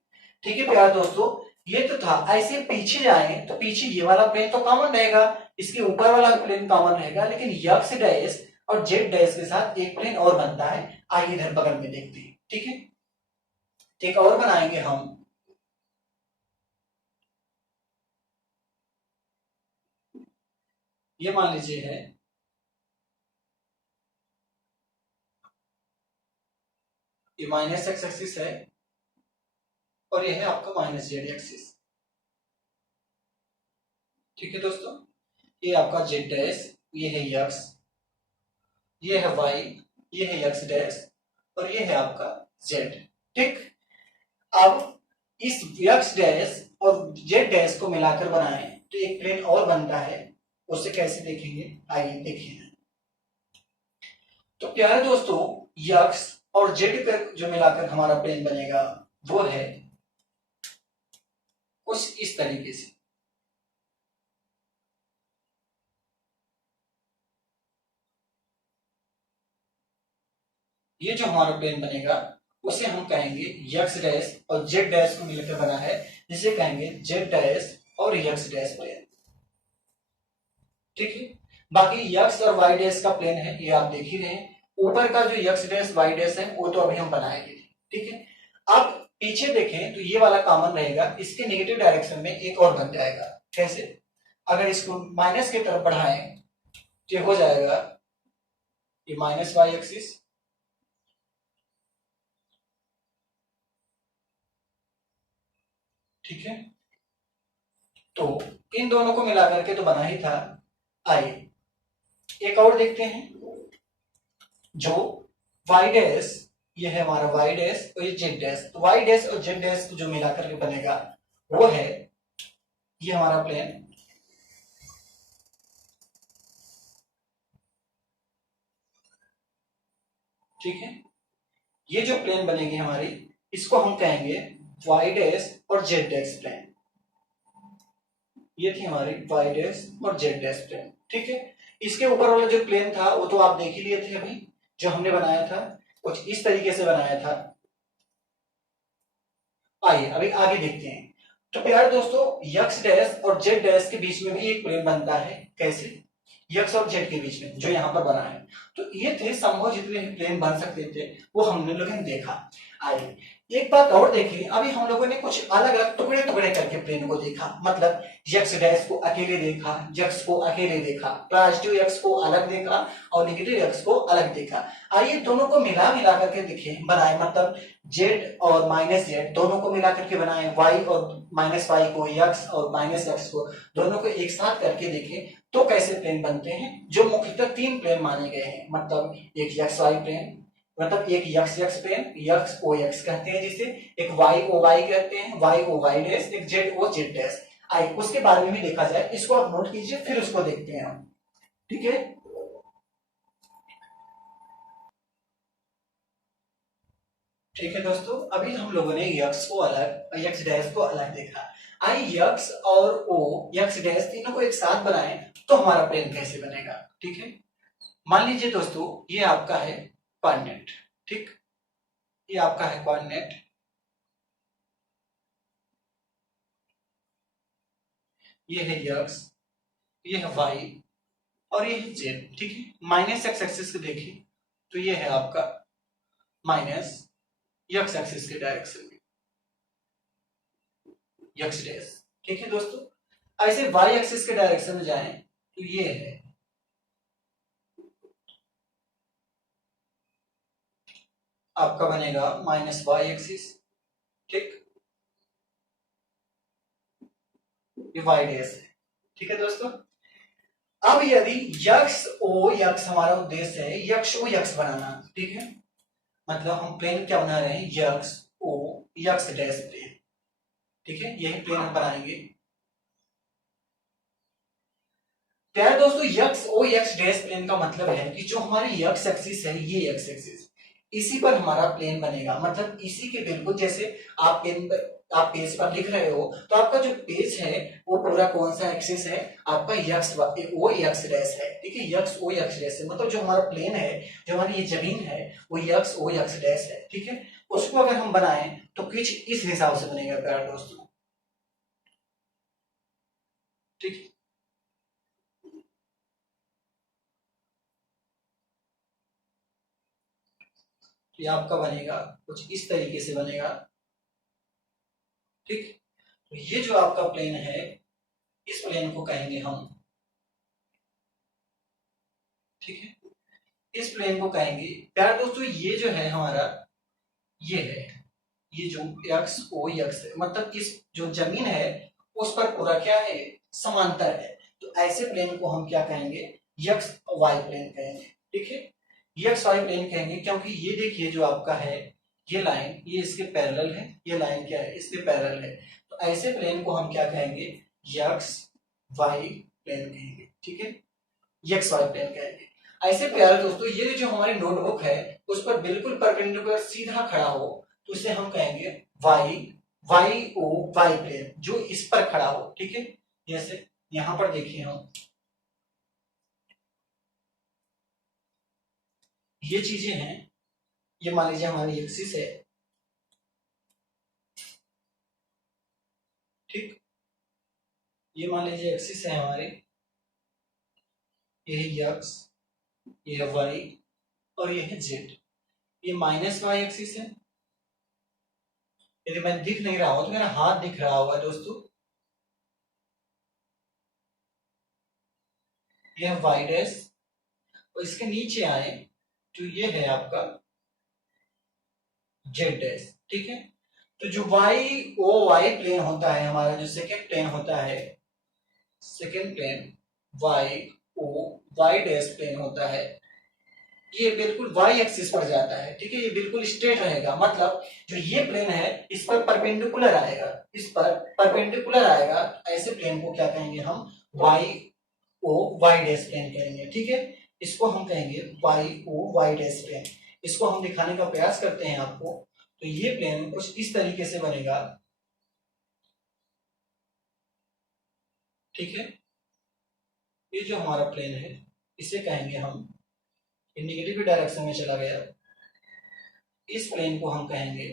ठीक है प्यारे दोस्तों। ये तो था। ऐसे पीछे जाएं तो पीछे ये वाला प्लेन तो कॉमन रहेगा, इसके ऊपर वाला प्लेन कॉमन रहेगा, लेकिन यक्स डैश और जेड डैश के साथ एक प्लेन और बनता है। आइए इधर बगल में देखते हैं, ठीक है। एक और बनाएंगे हम, ये मान लीजिए है ये माइनस एक्स एक्सिस है और ये है आपका माइनस जेड एक्सिस, ठीक है दोस्तों। ये आपका जेड डैश, ये है यक्स, ये है वाई, ये है यक्स डैश और ये है आपका जेड, ठीक। अब इस यक्स डैश और जेड डैश को मिलाकर बनाएं तो एक प्लेन और बनता है। उसे कैसे देखेंगे, आइए देखिए। तो प्यारे दोस्तों, यक्स और जेड पर जो मिलाकर हमारा प्लेन बनेगा वो है कुछ इस तरीके से। ये जो हमारा प्लेन बनेगा उसे हम कहेंगे यक्स डैश और जेड डैश को मिलकर बना है, जिसे कहेंगे जेड डैश और यक्स डैश प्लेन, ठीक है। बाकी यक्स और वाई डैश का प्लेन है ये आप देख ही रहे हैं। ऊपर का जो यक्स डैश वाई डैश है वो तो अभी हम बनाएंगे, ठीक है। अब पीछे देखें तो ये वाला कॉमन रहेगा, इसके नेगेटिव डायरेक्शन में एक और बन जाएगा। कैसे, अगर इसको माइनस की तरफ बढ़ाएं तो ये हो जाएगा ये माइनस वाई एक्सिस, ठीक है। तो इन दोनों को मिलाकर के तो बना ही था। आइए एक और देखते हैं, जो वाई डैश, ये है हमारा वाई डैश और ये जेड डैश। तो वाई डैश और जेड डैश को जो मिलाकर के बनेगा वो है ये हमारा प्लेन, ठीक है। ये जो प्लेन बनेगी हमारी, इसको हम कहेंगे वाई डैश और जेड डैश प्लेन। ये थी हमारी वाई डैश और जेड डैश प्लेन, ठीक है। इसके ऊपर वाला जो प्लेन था वो तो आप देख ही लिए थे अभी, जो हमने बनाया था कुछ इस तरीके से बनाया था। आइए अभी आगे देखते हैं। तो प्यारे दोस्तों, यक्स डैश और जेड डैश के बीच में भी एक प्लेन बनता है। कैसे, यक्स और जेड के बीच में जो यहाँ पर बना है। तो ये थे संभव जितने प्लेन बन सकते थे वो हमने लोगों ने देखा। आइए एक बात और देखिए, अभी हम लोगों ने कुछ अलग अलग टुकड़े टुकड़े करके प्लेन को देखा। मतलब यक्स डैश को अकेले देखा, यक्स को अकेले देखा, पॉजिटिव यक्स को अलग देखा और नेगेटिव यक्स को अलग देखा। आइए दोनों को मिला मिला करके देखें, बनाए। मतलब जेड और माइनस जेड दोनों को मिला करके बनाए, वाई और माइनस वाई को, यक्स और माइनस यक्स को दोनों को एक साथ करके देखें तो कैसे प्लेन बनते हैं। जो मुख्यतः तीन प्लेन माने गए हैं, मतलब एक यक्स वाई प्लेन, मतलब एक यक्स यक्स प्लेन, यक्स ओ यक्स कहते हैं जिसे, एक वाई ओ वाई कहते हैं, वाई ओ वाई डैश, एक जेड ओ जेड डैश। आइए उसके बारे में भी देखा जाए, इसको आप नोट कीजिए फिर उसको देखते हैं हम, ठीक है। ठीक है दोस्तों, अभी हम लोगों ने यक्स को अलग, यक्स डैश को अलग देखा। आई यक्स और ओ, यक्स डैश तीनों को एक साथ बनाए तो हमारा प्लेन कैसे बनेगा, ठीक है। मान लीजिए दोस्तों ये आपका है कोऑर्डिनेट, ठीक, ये आपका है कोऑर्डिनेट, ये है यक्स, ये है वाई और ये है जेड, ठीक है। माइनस एक्स एक्सिस को देखिए तो ये है आपका माइनस यक्स एक्सिस के डायरेक्शन में यक्स डैश, ठीक है दोस्तों। ऐसे वाई एक्सिस के डायरेक्शन में जाएं तो ये है आपका बनेगा माइनस वाई एक्सिस, ठीक, ये वाई डैश है, ठीक है दोस्तों। अब यदि यक्स ओ यक्स, हमारा उद्देश्य है यक्स ओ यक्स बनाना, ठीक है। मतलब हम प्लेन क्या बना रहे हैं, यक्स ओ यक्स डैश प्लेन, ठीक है, यही प्लेन हम बनाएंगे। प्यारे दोस्तों, यक्स ओ यक्स डैश प्लेन का मतलब है कि जो हमारी यक्स एक्सिस है, ये यक्स एक्सिस, इसी पर हमारा प्लेन बनेगा। मतलब इसी के बिल्कुल जैसे आप पेन पर, आप पेज पर लिख रहे हो, तो आपका जो पेज है वो पूरा कौन सा एक्सिस है, आपका यक्स ओ यक्स डैश है, ठीक है, यक्स ओ यक्स डैश है। मतलब जो हमारा प्लेन है, जो हमारी ये जमीन है, वो यक्स ओ यक्स डैश है, ठीक है। उसको अगर हम बनाएं तो कुछ इस हिसाब से बनेगा प्यारे दोस्तों, ठीक है। ये आपका बनेगा कुछ इस तरीके से बनेगा, ठीक। तो ये जो आपका प्लेन है, इस प्लेन को कहेंगे हम, ठीक है, इस प्लेन को कहेंगे। प्यारे दोस्तों, ये जो है हमारा, ये है, ये जो एक्स ओ एक्स है, मतलब इस जो जमीन है उस पर पूरा क्या है, समांतर है। तो ऐसे प्लेन को हम क्या कहेंगे, यक्स वाई प्लेन कहेंगे, ठीक है, यक्स वाई प्लेन कहेंगे। क्योंकि ये देखिए जो आपका है, ये लाइन ये इसके पैरेलल है, ये लाइन क्या है, इसके पैरेलल है। तो ऐसे प्लेन को हम क्या कहेंगे, यक्स वाई प्लेन कहेंगे, ठीक है, यक्स वाई प्लेन कहेंगे। ऐसे प्यारे दोस्तों, ये जो हमारी नोटबुक है उस पर बिल्कुल परपेंडिकुलर सीधा खड़ा हो, तो इसे हम कहेंगे वाई वाई ओ वाई प्लेन, जो इस पर खड़ा हो, ठीक है। जैसे यहां पर देखिए हम, ये चीजें हैं, ये मान लीजिए हमारी एक्सिस है, ठीक, ये मान लीजिए एक्सिस है हमारी, ये है यक्स, ये है वाई और ये है जेड। ये माइनस वाई एक्सिस है। यदि मैं दिख नहीं रहा हूं तो मेरा हाथ दिख रहा होगा दोस्तों, ये है वाई डैश। और इसके नीचे आए तो ये है आपका जेड डैश, ठीक है। तो जो वाई ओ वाई प्लेन होता है हमारा, जो सेकेंड प्लेन होता है, second plane Y O Y dash plane होता है, ये बिल्कुल वाई एक्सिस पर जाता है, ठीक है, ये बिल्कुल स्ट्रेट रहेगा। मतलब जो ये प्लेन है इस पर परपेंडिकुलर आएगा, इस पर परपेंडिकुलर आएगा। ऐसे प्लेन को क्या कहेंगे हम, वाई ओ वाई डैश प्लेन कहेंगे, ठीक है। इसको हम कहेंगे वाई ओ वाई डैश प्लेन। इसको हम दिखाने का प्रयास करते हैं आपको। तो ये प्लेन कुछ इस तरीके से बनेगा, ठीक है। ये जो हमारा प्लेन है इसे कहेंगे हम, नेगेटिव डायरेक्शन में चला गया, इस प्लेन को हम कहेंगे,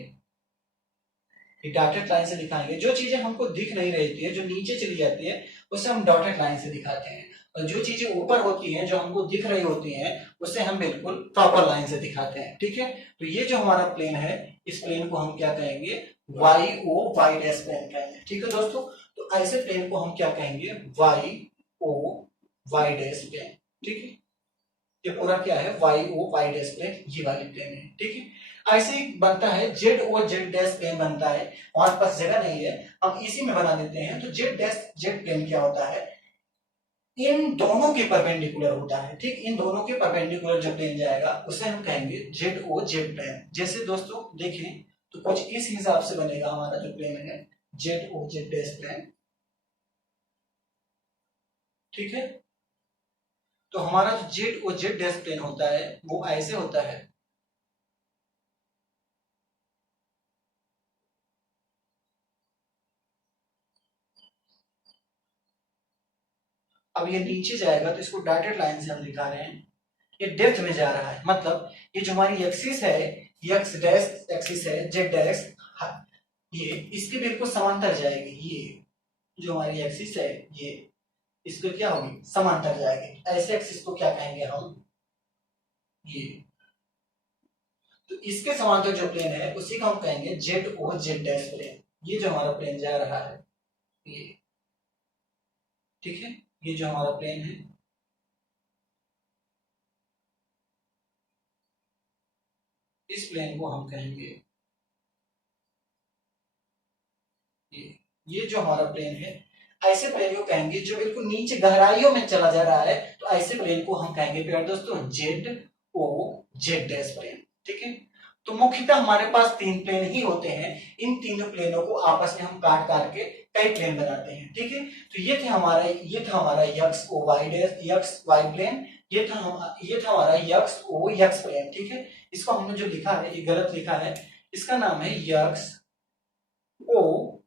डॉटेड लाइन से दिखाएंगे। जो चीजें हमको दिख नहीं रहती है, जो नीचे चली जाती है, उसे हम डॉटेड लाइन से दिखाते हैं। और जो चीजें ऊपर होती हैं, जो हमको दिख रही होती हैं, उसे हम बिल्कुल प्रॉपर लाइन से दिखाते हैं, ठीक है। तो ये जो हमारा प्लेन है, इस प्लेन को हम क्या कहेंगे, वाई ओ वाई डैश प्लेन कहेंगे, ठीक है दोस्तों। तो ऐसे प्लेन को हम क्या कहेंगे, वाई ओ वाई डैश प्लेन, ठीक है। ये पूरा क्या है, वाई ओ वाई डैश प्लेन, ये वाली प्लेन है, ठीक है। ऐसे ही बनता है Z O Z dash plane बनता है। हमारे पास जगह नहीं है, हम इसी में बना देते हैं। तो जेड डैश जेड प्लेन क्या होता है, इन दोनों के परपेंडिकुलर होता है, ठीक, इन दोनों के परपेंडिकुलर जो प्लेन जाएगा उसे हम कहेंगे जेड ओ जेड प्लेन। जैसे दोस्तों देखें तो कुछ इस हिसाब से बनेगा हमारा जो प्लेन है, Z O Z dash plane, ठीक है। तो हमारा जो Z O Z dash plane होता है वो ऐसे होता है। अब ये नीचे जाएगा तो इसको डॉटेड लाइन से हम दिखा रहे हैं, ये डेप्थ में जा रहा है। मतलब ये जो हमारी एक्सिस है, एक्स डैश एक्सिस है, जेड डैश, ये इसके बिल्कुल समांतर जाएगी। ये जो हमारी एक्सिस है, ये इसको क्या होगी, समांतर जाएगी। ऐसे एक्सिस को क्या कहेंगे हम, ये। तो इसके समांतर जो प्लेन है उसी को हम कहेंगे Z O Z dash plane. ये जो हमारा प्लेन जा रहा है, ये, ठीक है, ये जो हमारा प्लेन है, इस प्लेन को हम कहेंगे, ये जो हमारा प्लेन है, ऐसे प्लेन को कहेंगे जो बिल्कुल नीचे गहराइयों में चला जा रहा है। तो ऐसे प्लेन को हम कहेंगे प्यारे दोस्तों Z O Z dash plane, ठीक है। तो मुख्यतः हमारे पास 3 प्लेन ही होते हैं। इन तीनों प्लेनों को आपस में हम काट काट के कई प्लेन बनाते हैं, ठीक है। तो ये था हमारा यक्स ओ वाई प्लेन, ये था हमारा यक्स ओ यक्स प्लेन, ठीक है। इसको हमने जो लिखा है ये गलत लिखा है, इसका नाम है यक्स ओ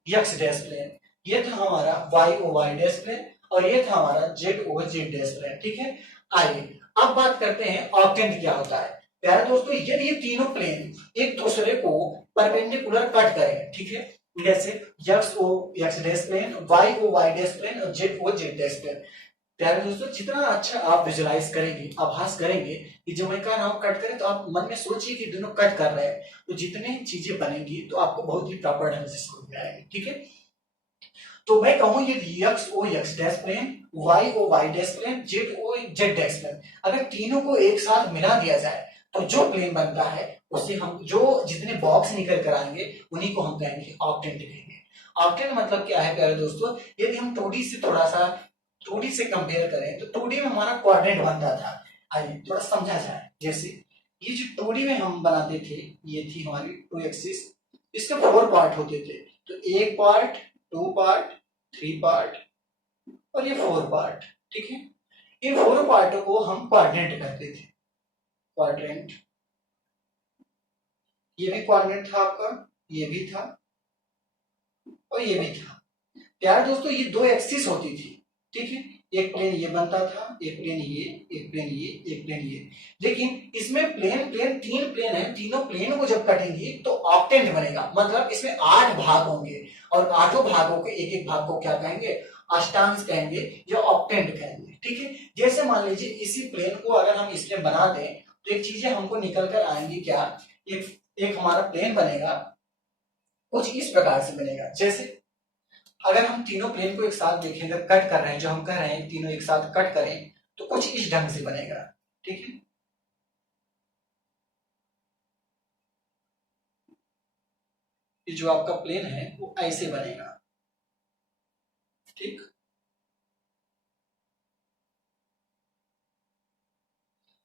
यक्स डैश प्लेन। ये था हमारा वाई ओ वाई डैश प्लेन और ये था हमारा Z O Z dash plane, ठीक है। आइए अब बात करते हैं ऑक्टेंट क्या होता है। प्यारे दोस्तों, यदि ये तीनों प्लेन एक दूसरे को परपेंडिकुलर कट करें, ठीक है, जैसे यक्स ओ x dash plane, Y O Y dash plane और z O Z dash plane. प्यारे दोस्तों, जितना अच्छा आप विजुलाइज करेंगे, आभास करेंगे कि जो मैं कह रहा हूं कट करें, तो आप मन में सोचिए कि दोनों कट कर रहे हैं, तो जितने चीजें बनेंगी तो आपको बहुत ही प्रॉपर ढंग से समझ में आएगी, ठीक है। तो मैं कहूं ये यक्स ओ x dash plane, Y O Y dash plane, z O Z dash plane, अगर तीनों को एक साथ मिला दिया जाए तो जो प्लेन बनता है उससे हम जो जितने बॉक्स निकल कर आएंगे उन्हीं को हम कहेंगे ऑक्टेंट कहेंगे। ऑक्टेंट मतलब क्या है प्यारे दोस्तों, यदि हम 2D से थोड़ा सा 2D से कंपेयर करें तो 2D में हमारा क्वाड्रेंट बनता था। आइए थोड़ा समझा जाए, जैसे ये जो 2D में हम बनाते थे, ये थी हमारी 2 एक्सिस, इसके 4 पार्ट होते थे, तो 1 पार्ट, 2 पार्ट, 3 पार्ट और ये 4 पार्ट, ठीक है। इन 4 पार्टों को हम क्वाड्रेंट कहते थे, क्वाड्रेंट। ये भी क्वाड्रेंट था आपका, ये भी था और ये भी था। प्यारे दोस्तों, ये 2 एक्सिस होती थी, ठीक है। एक प्लेन ये बनता था, एक प्लेन ये, एक प्लेन ये, एक प्लेन ये, लेकिन इसमें प्लेन 3 प्लेन है, तीनों प्लेन को जब कटेंगे तो ऑक्टेंट बनेगा, मतलब इसमें 8 भाग होंगे और 8 भागों के एक एक भाग को क्या कहेंगे, अष्टांश कहेंगे या ऑक्टेंट कहेंगे, ठीक है। जैसे मान लीजिए इसी प्लेन को अगर हम इसमें बना दें तो एक चीजें हमको निकल कर आएंगी, क्या, एक हमारा प्लेन बनेगा, कुछ इस प्रकार से बनेगा। जैसे अगर हम तीनों प्लेन को एक साथ देखें, अगर कट कर रहे हैं, जो हम कह रहे हैं तीनों एक साथ कट करें तो कुछ इस ढंग से बनेगा, ठीक है। ये जो आपका प्लेन है वो ऐसे बनेगा, ठीक।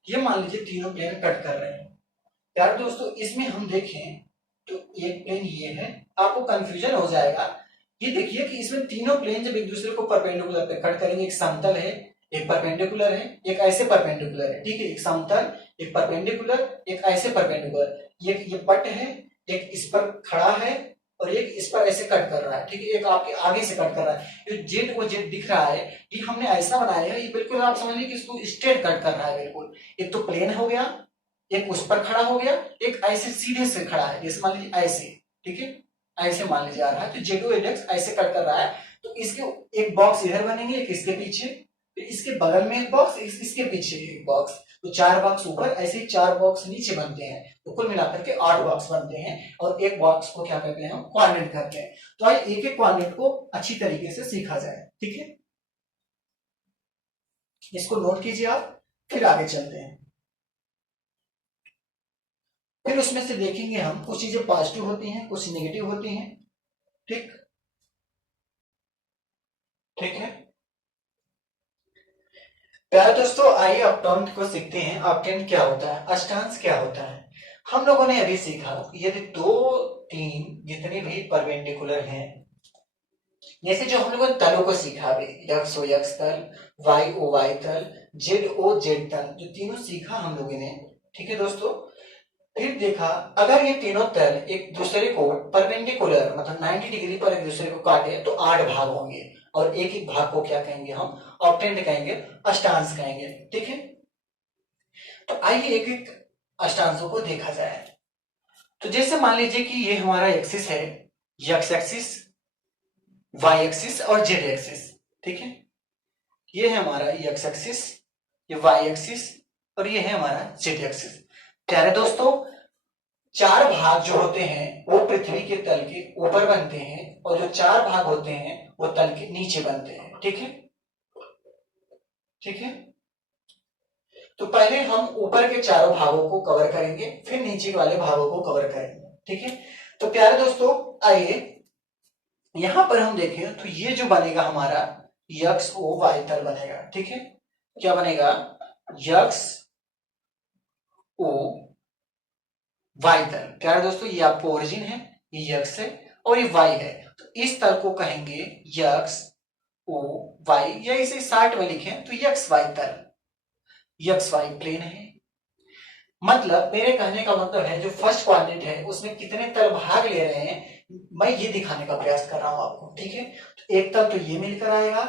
ये मान लीजिए तीनों प्लेन कट कर रहे हैं। यार दोस्तों, इसमें हम देखें तो एक प्लेन ये है, आपको कंफ्यूजन हो जाएगा। ये देखिए कि इसमें तीनों प्लेन जब एक दूसरे को परपेंडिकुलर पे कट करेंगे, एक समतल है, एक परपेंडिकुलर है, एक ऐसे परपेंडिकुलर है, ठीक है। एक समतल, एक परपेंडिकुलर, एक ऐसे परपेंडिकुलर, ये पट है, एक इस पर खड़ा है और एक इस पर ऐसे कट कर रहा है, ठीक है। एक आपके आगे से कट कर रहा है, ये जेड वो जेड दिख रहा है, ये हमने ऐसा बनाया है, ये बिल्कुल आप समझ लीजिए कि इसको स्ट्रेट कट कर रहा है बिल्कुल। एक तो प्लेन हो गया, एक उस पर खड़ा हो गया, एक ऐसे सीधे से खड़ा है, जैसे मान लीजिए ऐसे, ठीक है, ऐसे मान लीजिए आ रहा है, तो जेडो इंडेक्स ऐसे कट कर रहा है, तो इसके एक बॉक्स इधर बनेंगे, एक इसके पीछे, फिर इसके बगल में एक बॉक्स, इसके पीछे एक बॉक्स, तो 4 बॉक्स ऊपर, ऐसे ही 4 बॉक्स नीचे बनते हैं, तो कुल मिलाकर के 8 बॉक्स बनते हैं और एक बॉक्स को क्या कहते हैं, हम क्वाड्रेंट कहते हैं। तो आइए एक एक क्वाड्रेंट को अच्छी तरीके से सीखा जाए, ठीक है। इसको नोट कीजिए आप, फिर आगे चलते हैं। फिर उसमें से देखेंगे हम, कुछ चीजें पॉजिटिव होती हैं, कुछ नेगेटिव होती हैं, ठीक, ठीक है। प्यारे दोस्तों, आइए ऑक्टेंट को सीखते हैं। ऑक्टेंट क्या होता है, अष्टांश क्या होता है। हम लोगों ने अभी सीखा यदि 2 3 जितने भी परपेंडिकुलर हैं, जैसे जो हम लोगों ने तलों को सीखा अभी, यक्स ओ यक्स तल, वाई ओ वाई तल, जेड ओ जेड तल, जो तीनों सीखा हम लोगों ने, ठीक है दोस्तों। फिर देखा अगर ये तीनों तल एक दूसरे को परपेंडिकुलर मतलब 90 डिग्री पर एक दूसरे को काटे तो 8 भाग होंगे और एक एक भाग को क्या कहेंगे, हम ऑक्टेंट कहेंगे, अष्टांश कहेंगे, ठीक है। तो आइए एक एक अष्टांशों को देखा जाए। तो जैसे मान लीजिए कि ये हमारा एक्सिस है, यक्स एक्सिस, वाई एक्सिस और जेड एक्सिस, ठीक है। ये है हमारा यक्स एक्सिस, ये वाई एक्सिस और ये है हमारा जेड एक्सिस। प्यारे दोस्तों, 4 भाग जो होते हैं वो पृथ्वी के तल के ऊपर बनते हैं और जो 4 भाग होते हैं वो तल के नीचे बनते हैं, ठीक है, ठीक है। तो पहले हम ऊपर के चारों भागों को कवर करेंगे, फिर नीचे वाले भागों को कवर करेंगे, ठीक है। तो प्यारे दोस्तों, आइए यहां पर हम देखें तो ये जो बनेगा हमारा यक्स ओ वाई तल बनेगा, ठीक है। क्या बनेगा, यक्स ओ वाई तल। क्या है दोस्तों, ये आपको ओरिजिन है, ये यक्स है और ये वाई है, तो इस तल को कहेंगे यक्स ओ वाई, या इसे शार्ट में लिखें तो यक्स वाई तल, यक्स वाई प्लेन है। मतलब मेरे कहने का मतलब है जो फर्स्ट क्वाड्रेंट है उसमें कितने तल भाग ले रहे हैं मैं ये दिखाने का प्रयास कर रहा हूं आपको, ठीक है। तो एक तल तो ये मिलकर आएगा,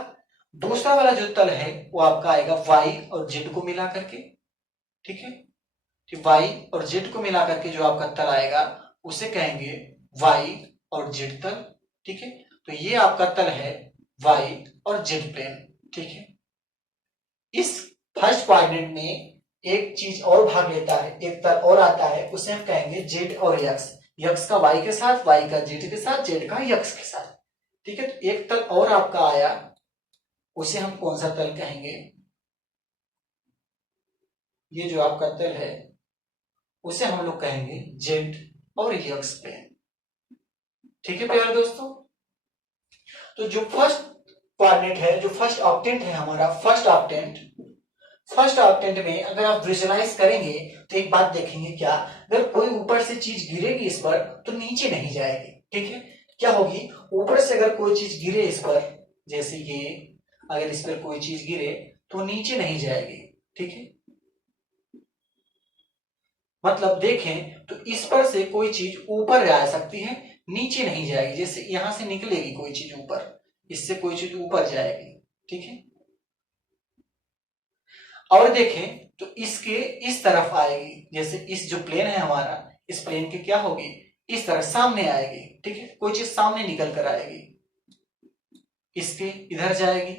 दूसरा वाला जो तल है वो आपका आएगा वाई और जेड को मिला करके, ठीक है। तो वाई और जेड को मिला करके जो आपका तल आएगा उसे कहेंगे वाई और जेड तल, ठीक है। तो ये आपका तल है वाई और जेड प्लेन, ठीक है। इस फर्स्ट क्वाड्रेंट में एक चीज और भाग लेता है, एक तल और आता है, उसे हम कहेंगे जेड और यक्स, यक्स का वाई के साथ, वाई का जेड के साथ, जेड का यक्स के साथ, ठीक है। तो एक तल और आपका आया, उसे हम कौन सा तल कहेंगे, ये जो आपका तल है उसे हम लोग कहेंगे जेड और यक्स प्लेन, ठीक है प्यारे दोस्तों। तो जो फर्स्ट क्वाड्रेंट है, जो फर्स्ट ऑक्टेंट है हमारा, फर्स्ट ऑक्टेंट, फर्स्ट ऑक्टेंट में अगर आप विजुअलाइज करेंगे तो एक बात देखेंगे, क्या अगर कोई ऊपर से चीज गिरेगी इस पर तो नीचे नहीं जाएगी, ठीक है। क्या होगी, ऊपर से अगर कोई चीज गिरे इस पर, जैसे ये अगर इस पर कोई चीज गिरे तो नीचे नहीं जाएगी, ठीक है। मतलब देखें तो इस पर से कोई चीज ऊपर जा सकती है, नीचे नहीं जाएगी। जैसे यहां से निकलेगी कोई चीज ऊपर, इससे कोई चीज ऊपर जाएगी, ठीक है। और देखें तो इसके इस तरफ आएगी, जैसे इस जो प्लेन है हमारा, इस प्लेन के क्या होगी, इस तरफ सामने आएगी, ठीक है। कोई चीज सामने निकल कर आएगी, इसके इधर जाएगी,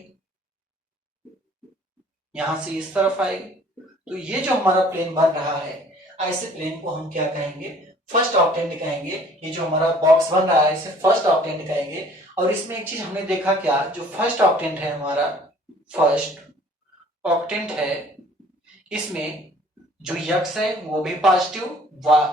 यहां से इस तरफ आएगी। तो ये जो हमारा प्लेन बन रहा है, ऐसे प्लेन को हम क्या कहेंगे, फर्स्ट ऑक्टेंट कहेंगे। ये जो हमारा बॉक्स बन रहा है इसे फर्स्ट ऑक्टेंट कहेंगे। और इसमें एक चीज हमने देखा, क्या जो फर्स्ट ऑक्टेंट है हमारा, फर्स्ट ऑक्टेंट है, इसमें जो यक्स है वो भी पॉजिटिव,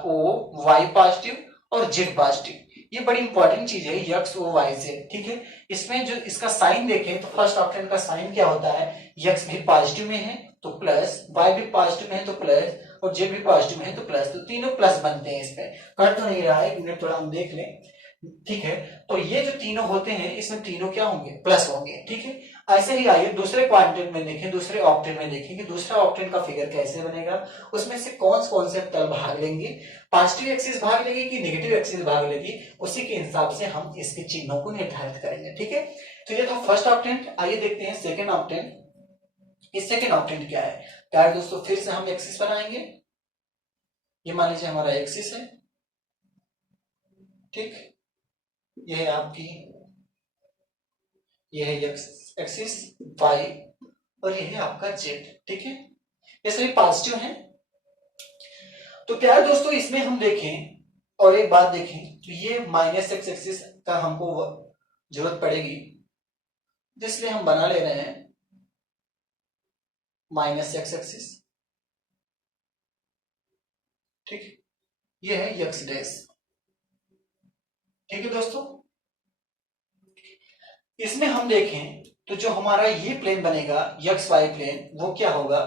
ओ वाई पॉजिटिव और जेड पॉजिटिव। ये बड़ी इंपॉर्टेंट चीज है, यक्स ओ वाई जेड, ठीक है। इसमें जो इसका साइन देखें तो फर्स्ट ऑक्टेंट का साइन क्या होता है, यक्स भी पॉजिटिव में है तो प्लस, वाई भी पॉजिटिव में है तो प्लस, और जेड भी पॉजिटिव में है तो प्लस, तो तीनों प्लस बनते हैं। इसमें कर तो नहीं रहा है, एक मिनट थोड़ा हम देख लें, ठीक है। तो ये जो तीनों होते हैं इसमें तीनों क्या होंगे, प्लस होंगे, ठीक है। ऐसे ही आइए दूसरे क्वाड्रेंट में देखें, दूसरे ऑक्टेंट में देखें कि दूसरा ऑक्टेंट का फिगर कैसे बनेगा, उसमें से कौन से तल भाग लेंगे, पॉजिटिव एक्सिस भाग लेगी कि नेगेटिव एक्सिस भाग लेगी, उसी के हिसाब से हम इसके चिन्हों को निर्धारित करेंगे, ठीक है। तो ये था फर्स्ट ऑक्टेंट। आइए देखते हैं सेकेंड ऑक्टेंट। इस सेकेंड ऑक्टेंट क्या है प्यारे दोस्तों, फिर से हम एक्सिस बनाएंगे। ये मान लीजिए हमारा एक्सिस है, ठीक, ये है आपकी, ये है एक्सिस वाई और ये है आपका जेड, ठीक है। ये सभी पॉजिटिव हैं। तो प्यारे दोस्तों इसमें हम देखें और एक बात देखें, तो ये माइनस एक्स एक्सिस का हमको जरूरत पड़ेगी, इसलिए हम बना ले रहे हैं माइनस एक्स एक्सिस, ठीक। ये है यक्स डैश, ठीक है दोस्तों। इसमें हम देखें तो जो हमारा ये प्लेन बनेगा यक्स वाई प्लेन, वो क्या होगा,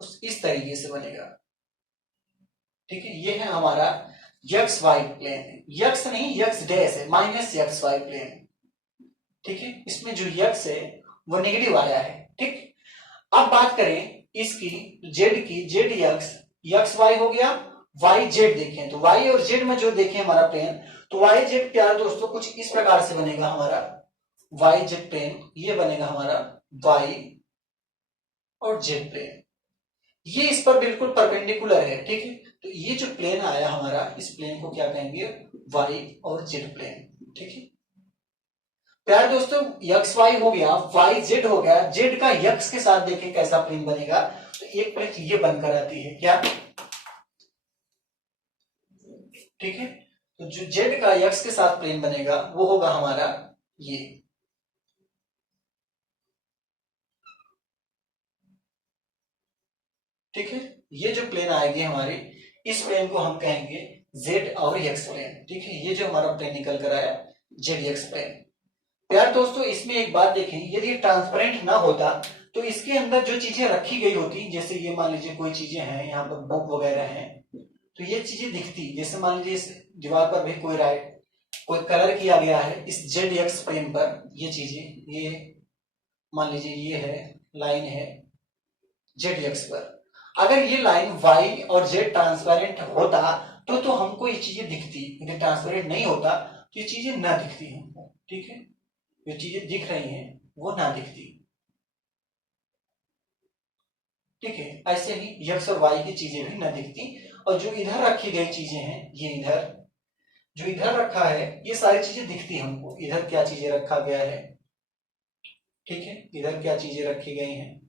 इस तरीके से बनेगा, ठीक है। ये है हमारा यक्स वाई प्लेन, यक्स नहीं यक्स डैश है, माइनस यक्स वाई प्लेन, ठीक है। इसमें जो यक्स है वो नेगेटिव आया है, ठीक। अब बात करें इसकी जेड की, जेड यक्स, यक्स वाई हो गया, वाई जेड देखें तो वाई और जेड में जो देखें हमारा प्लेन, तो वाई जेड प्यारे दोस्तों कुछ इस प्रकार से बनेगा हमारा वाई जेड प्लेन, ये बनेगा हमारा वाई और जेड प्लेन, ये इस पर बिल्कुल परपेंडिकुलर है, ठीक है। तो ये जो प्लेन आया हमारा, इस प्लेन को क्या कहेंगे, वाई और जेड प्लेन, ठीक है। प्यारे दोस्तों यक्स वाई हो गया, वाई जेड हो गया, जेड का यक्स के साथ देखें कैसा प्लेन बनेगा, तो एक प्लेन ये बनकर आती है क्या, ठीक है। तो जो जेड का यक्स के साथ प्लेन बनेगा वो होगा हमारा ये, ठीक है। ये जो प्लेन आएगी हमारी, इस प्लेन को हम कहेंगे जेड और यक्स प्लेन, ठीक है। ये जो हमारा प्लेन निकल कर आया जेड यक्स प्लेन। प्यार दोस्तों इसमें एक बात देखें, यदि ट्रांसपेरेंट ना होता तो इसके अंदर जो चीजें रखी गई होती, जैसे ये मान लीजिए कोई चीजें हैं यहाँ पर बुक वगैरह हैं, तो ये चीजें दिखती, जैसे मान लीजिए इस दीवार पर भी कोई कलर किया गया है इस जेड एक्स प्लेन पर, ये चीजें, ये मान लीजिए ये है लाइन है जेड एक्स पर, अगर ये लाइन वाई और जेड ट्रांसपेरेंट होता तो हमको ये चीजें दिखती, यदि ट्रांसपेरेंट नहीं होता तो ये चीजें ना दिखती हमको, ठीक है, ये चीजें दिख रही हैं वो ना दिखती, ठीक है। ऐसे ही एक्स और वाई की चीजें भी ना दिखती, और जो इधर रखी गई चीजें हैं, ये इधर जो इधर रखा है ये सारी चीजें दिखती हमको, इधर क्या चीजें रखा गया है, ठीक है, इधर क्या चीजें रखी गई हैं,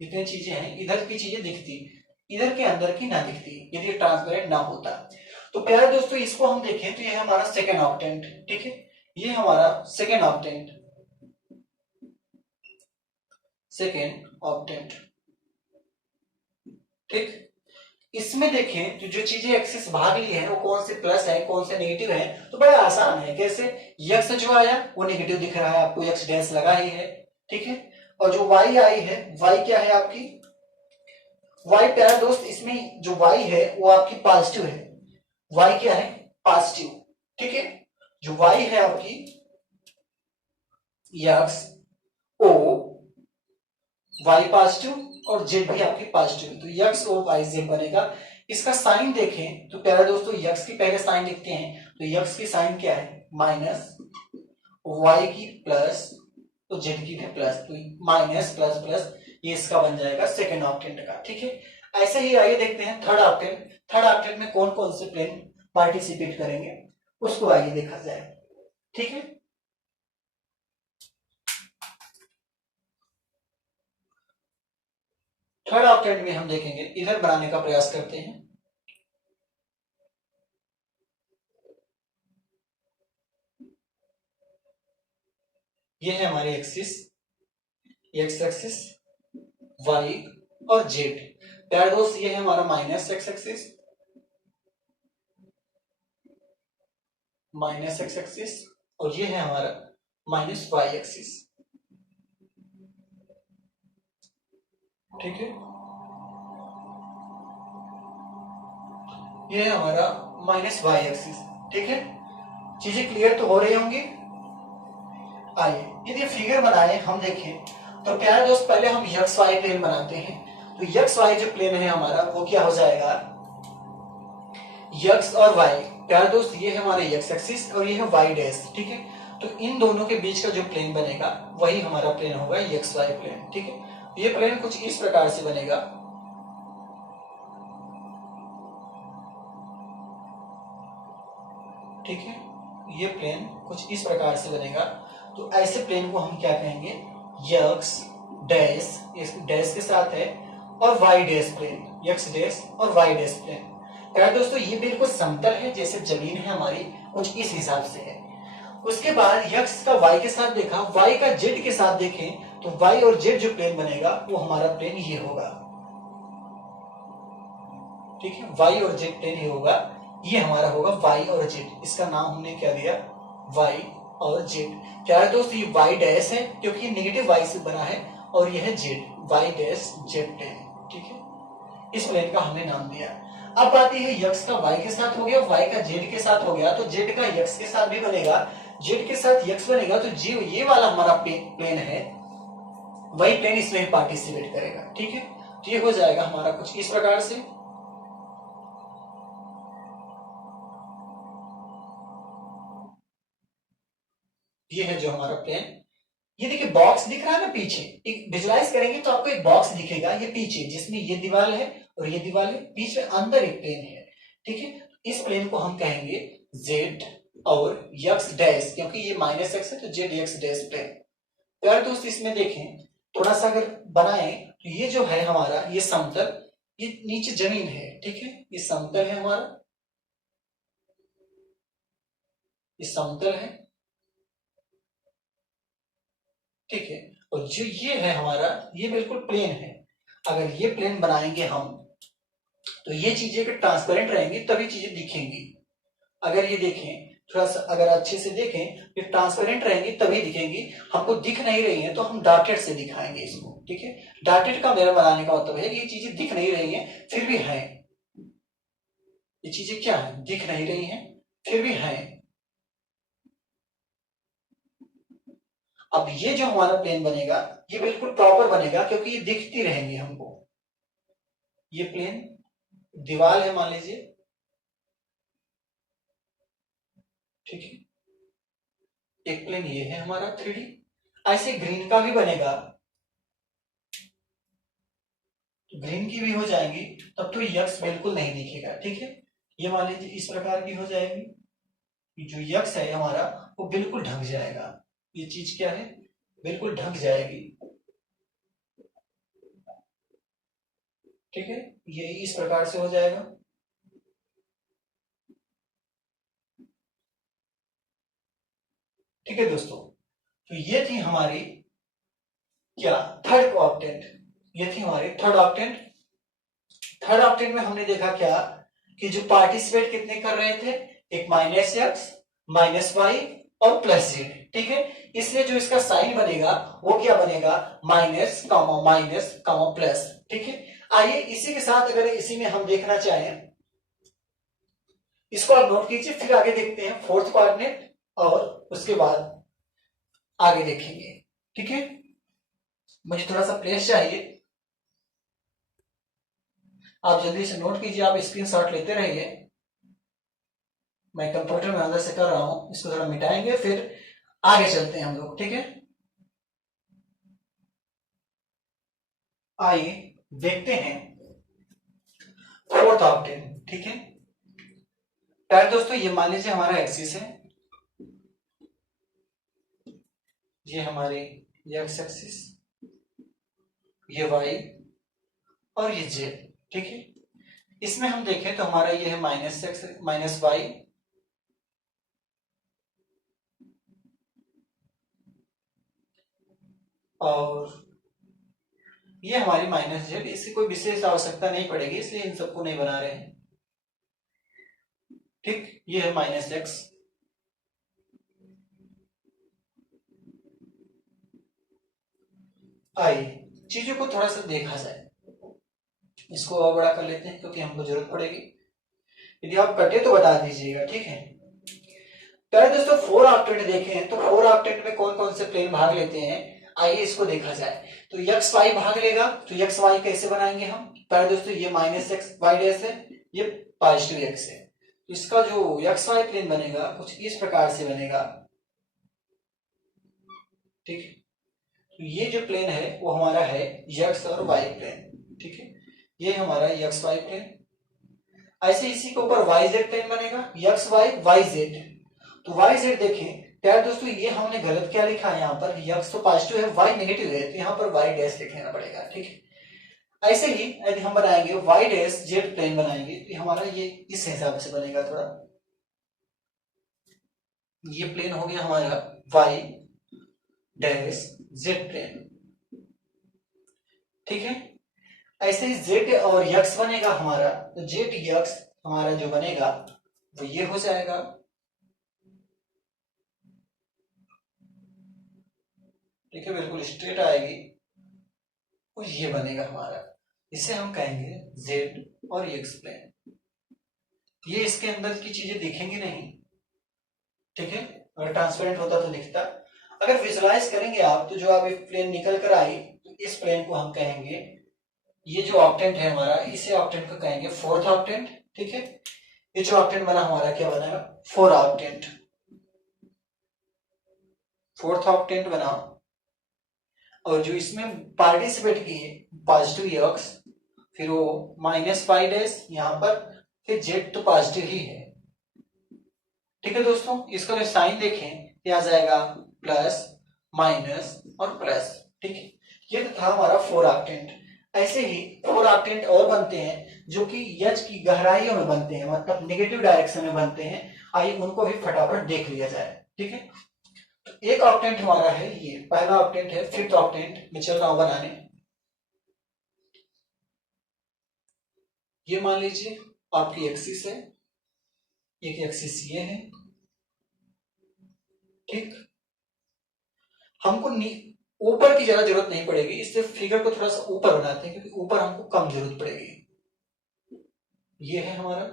जितनी चीजें हैं इधर की चीजें दिखती, इधर के अंदर की ना दिखती यदि ट्रांसपेरेंट ना होता। तो प्यारे दोस्तों इसको हम देखें तो ये हमारा सेकेंड ऑक्टेंट, ठीक है, ये हमारा सेकेंड ऑक्टेंट, ठीक। इसमें देखें तो जो चीजें एक्सिस भाग ली है वो कौन से प्लस है कौन से नेगेटिव है, तो बड़ा आसान है, कैसे, यक्स जो आया वो नेगेटिव दिख रहा है आपको, यक्स डैश लगा ही है, ठीक है, और जो वाई आई है, वाई क्या है आपकी, वाई प्यारा दोस्त इसमें जो वाई है वो आपकी पॉजिटिव है, वाई क्या है, पॉजिटिव, ठीक है, जो वाई है आपकी यक्स ओ वाई पॉजिटिव और जेड भी आपकी पॉजिटिव, तो यक्स ओ वाई जेड बनेगा। इसका साइन देखें तो प्यारे दोस्तों यक्स की पहले साइन लिखते हैं, तो यक्स की साइन क्या है, माइनस, वाई की प्लस, तो जेड की भी प्लस, तो माइनस प्लस प्लस, ये इसका बन जाएगा सेकेंड ऑक्टेंट का, ठीक है। ऐसे ही आइए देखते हैं थर्ड ऑक्टेंट में कौन कौन से प्लेन पार्टिसिपेट करेंगे उसको आइए देखा जाए, ठीक है। थर्ड ऑक्टेंट में हम देखेंगे, इधर बनाने का प्रयास करते हैं, ये है हमारी एक्सिस, एक्स एक्सिस, वाई और जेड, प्यारे दोस्त ये है हमारा माइनस एक्स एक्सिस, और ये है हमारा माइनस वाई एक्सिस, ठीक है, ये है हमारा माइनस वाई एक्सिस, ठीक है। चीजें क्लियर तो हो रही होंगी। आइए यदि फिगर बनाए हम देखें तो प्यारे दोस्त पहले हम एक्स वाई प्लेन बनाते हैं, तो एक्स वाई जो प्लेन है हमारा वो क्या हो जाएगा, एक्स और वाई, प्यारे दोस्त ये है हमारा एक्स एक्सिस और ये है वाई डैश, ठीक है, तो इन दोनों के बीच का जो प्लेन बनेगा वही हमारा प्लेन होगा एक्स वाई प्लेन, ठीक है। ये प्लेन कुछ इस प्रकार से बनेगा, ठीक है, ये प्लेन कुछ इस प्रकार से बनेगा, तो ऐसे प्लेन को हम क्या कहेंगे, एक्स डैश, इस डैश के साथ है, और Y dash plane, X dash और वाई डैश प्लेन। क्या दोस्तों ये बिल्कुल समतल है, जैसे जमीन है हमारी कुछ इस हिसाब से है। उसके बाद एक्स का वाई के साथ देखा, वाई का जेड के साथ देखें तो वाई और जेड जो प्लेन बनेगा वो हमारा प्लेन ये होगा, ठीक है, वाई और जेड प्लेन ये होगा, ये हमारा होगा वाई और जेड, इसका नाम हमने क्या दिया, वाई और जेड। प्यारे दोस्त ये वाई डैश है क्योंकि नेगेटिव वाई से बना है, और यह है Z, Y dash Z plane, ठीक है, इस प्लेन का हमने नाम दिया। अब आती है यक्स का वाई के साथ हो गया, वाई का जेड के साथ हो गया, तो जेड का यक्स के साथ भी बनेगा, जेड के साथ यक्स बनेगा, तो जी ये वाला हमारा प्लेन है वही प्लेन इसमें पार्टिसिपेट करेगा, ठीक है, तो ये हो जाएगा हमारा कुछ इस प्रकार से। ये है जो हमारा प्लेन, ये देखिए बॉक्स दिख रहा है ना पीछे, एक विजुलाइज करेंगे तो आपको एक बॉक्स दिखेगा ये पीछे, जिसमें ये दीवार है और ये दीवार है, बीच में अंदर एक प्लेन है, ठीक है, इस प्लेन को हम कहेंगे जेड और यक्स डैश, क्योंकि ये माइनस एक्स है तो जेड एक्स डैश प्लेन। प्यारे दोस्त इसमें देखें थोड़ा सा अगर बनाए तो ये जो है हमारा ये समतल, ये नीचे जमीन है, ठीक है, ये समतल है हमारा, ये समतल है, ठीक है, और जो ये है हमारा ये बिल्कुल प्लेन है। अगर ये प्लेन बनाएंगे हम तो ये चीजें अगर ट्रांसपेरेंट रहेंगी तभी चीजें दिखेंगी, अगर ये देखें थोड़ा सा अगर अच्छे से देखें ये ट्रांसपेरेंट रहेंगी तभी दिखेंगी, हमको दिख नहीं रही है तो हम डॉटेड से दिखाएंगे इसको, ठीक है, डॉटेड का मेरा बनाने का मतलब है कि ये चीजें दिख नहीं रही है फिर भी है, ये चीजें क्या है, दिख नहीं रही हैं, फिर भी हैं। अब ये जो हमारा प्लेन बनेगा ये बिल्कुल प्रॉपर बनेगा, क्योंकि ये दिखती रहेंगी हमको। ये प्लेन दीवार है मान लीजिए, ठीक है। एक प्लेन ये है हमारा 3D। ऐसे ग्रीन का भी बनेगा, ग्रीन की भी हो जाएंगी, तब तो यक्स बिल्कुल नहीं दिखेगा, ठीक है। ये मान लीजिए इस प्रकार की हो जाएगी, जो यक्स है हमारा वो बिल्कुल ढक जाएगा। ये चीज क्या है, बिल्कुल ढक जाएगी, ठीक है। ये इस प्रकार से हो जाएगा। ठीक है दोस्तों, तो ये थी हमारी क्या, थर्ड ऑक्टेंट। ये थी हमारी थर्ड ऑक्टेंट। थर्ड ऑक्टेंट में हमने देखा क्या, कि जो पार्टिसिपेट कितने कर रहे थे, एक माइनस एक्स, माइनस वाई और प्लस जेड, ठीक है। इसलिए जो इसका साइन बनेगा वो क्या बनेगा, माइनस कॉमा प्लस, ठीक है। आइए इसी के साथ अगर इसी में हम देखना चाहें, इसको आप नोट कीजिए, फिर आगे देखते हैं फोर्थ कोऑर्डिनेट और उसके बाद आगे देखेंगे, ठीक है। मुझे थोड़ा सा प्लेस चाहिए, आप जल्दी से नोट कीजिए, आप स्क्रीनशॉट लेते रहिए। मैं कंप्यूटर में अंदर से कर रहा हूं, इसको थोड़ा मिटाएंगे फिर आगे चलते हैं हम लोग, ठीक है। आइए देखते हैं फोर्थ ऑक्टेन, ठीक है। प्यारे दोस्तों, ये मान लीजिए हमारा एक्सिस है, ये हमारे एक्स एक्सिस, ये वाई और ये जेड, ठीक है। इसमें हम देखें तो हमारा ये है माइनस एक्स माइनस वाई, और ये हमारी माइनस जेड। इसकी कोई विशेष आवश्यकता नहीं पड़ेगी, इसलिए इन सबको नहीं बना रहे हैं, ठीक। ये है माइनस एक्स, आइए चीजों को थोड़ा सा देखा जाए। इसको और बड़ा कर लेते हैं क्योंकि हमको जरूरत पड़ेगी, यदि आप कटे तो बता दीजिएगा, ठीक है। पहले दोस्तों फोर ऑक्टेंट देखें तो फोर ऑक्टेंट में कौन कौन से प्लेन भाग लेते हैं, आइए इसको देखा जाए। तो यक्स वाई भाग लेगा, तो यक्स वाई कैसे बनाएंगे हम, पहले दोस्तों ये माइनस एक्स वाई डैश है, ये पॉजिटिव एक्स है, तो इसका जो यक्स वाई प्लेन बनेगा कुछ इस प्रकार से बनेगा, ठीक है। तो ये जो प्लेन है वो हमारा है यक्स और वाई प्लेन, ठीक है। ये हमारा यक्स वाई प्लेन। ऐसे इसी के ऊपर वाई जेड प्लेन बनेगा, यक्स वाई वाई जेड। तो वाई जेड देखें प्यारे दोस्तों, ये हमने गलत क्या लिखा है यहाँ पर, यक्स तो पॉजिटिव है वाई नेगेटिव है, तो यहाँ पर वाई डैश लिख लेना पड़ेगा, ठीक है। ऐसे ही यदि हम बनाएंगे वाई डैश जेड प्लेन बनाएंगे तो हमारा ये इस हिसाब से बनेगा थोड़ा। ये प्लेन हो गया हमारा वाई डैश जेड प्लेन, ठीक है। ऐसे ही जेड और यक्स बनेगा हमारा, तो जेड यक्स हमारा जो बनेगा वो ये हो जाएगा, ठीक है, बिल्कुल स्ट्रेट आएगी, और ये बनेगा हमारा, इसे हम कहेंगे जेड और एक्स प्लेन। ये इसके अंदर की चीजें दिखेंगी नहीं, ठीक है। अगर ट्रांसपेरेंट होता तो दिखता। अगर विजुलाइज करेंगे आप तो जो आप एक प्लेन निकल कर आई, तो इस प्लेन को हम कहेंगे, ये जो ऑक्टेंट है हमारा, इसे ऑक्टेंट को कहेंगे फोर्थ ऑक्टेंट, ठीक है। ये जो ऑक्टेंट बना हमारा क्या बनेगा, फोर ऑक्टेंट, फोर्थ ऑक्टेंट बना। और जो इसमें पार्टिसिपेट किए पॉजिटिव एक्स, फिर वो माइनस फाइव डैश यहाँ पर, फिर जेड तो पॉजिटिव ही है, ठीक है दोस्तों। इसका जो साइन देखें क्या आ जाएगा, प्लस माइनस और प्लस, ठीक है। ये तो था हमारा फोर ऑक्टेंट। ऐसे ही फोर ऑक्टेंट और बनते हैं जो कि यच की गहराइयों में बनते हैं, मतलब नेगेटिव डायरेक्शन में बनते हैं। आइए उनको भी फटाफट देख लिया जाए, ठीक है। तो एक ऑक्टेंट हमारा है, ये पहला ऑक्टेंट है, फिफ्थ ऑक्टेंट में चल रहा हूं बनाने। ये मान लीजिए आपकी एक्सिस है, एक एक्सिस ये है, ठीक। हमको ऊपर की ज्यादा जरूरत नहीं पड़ेगी, इससे फिगर को थोड़ा सा ऊपर बनाते हैं क्योंकि ऊपर हमको कम जरूरत पड़ेगी। ये है हमारा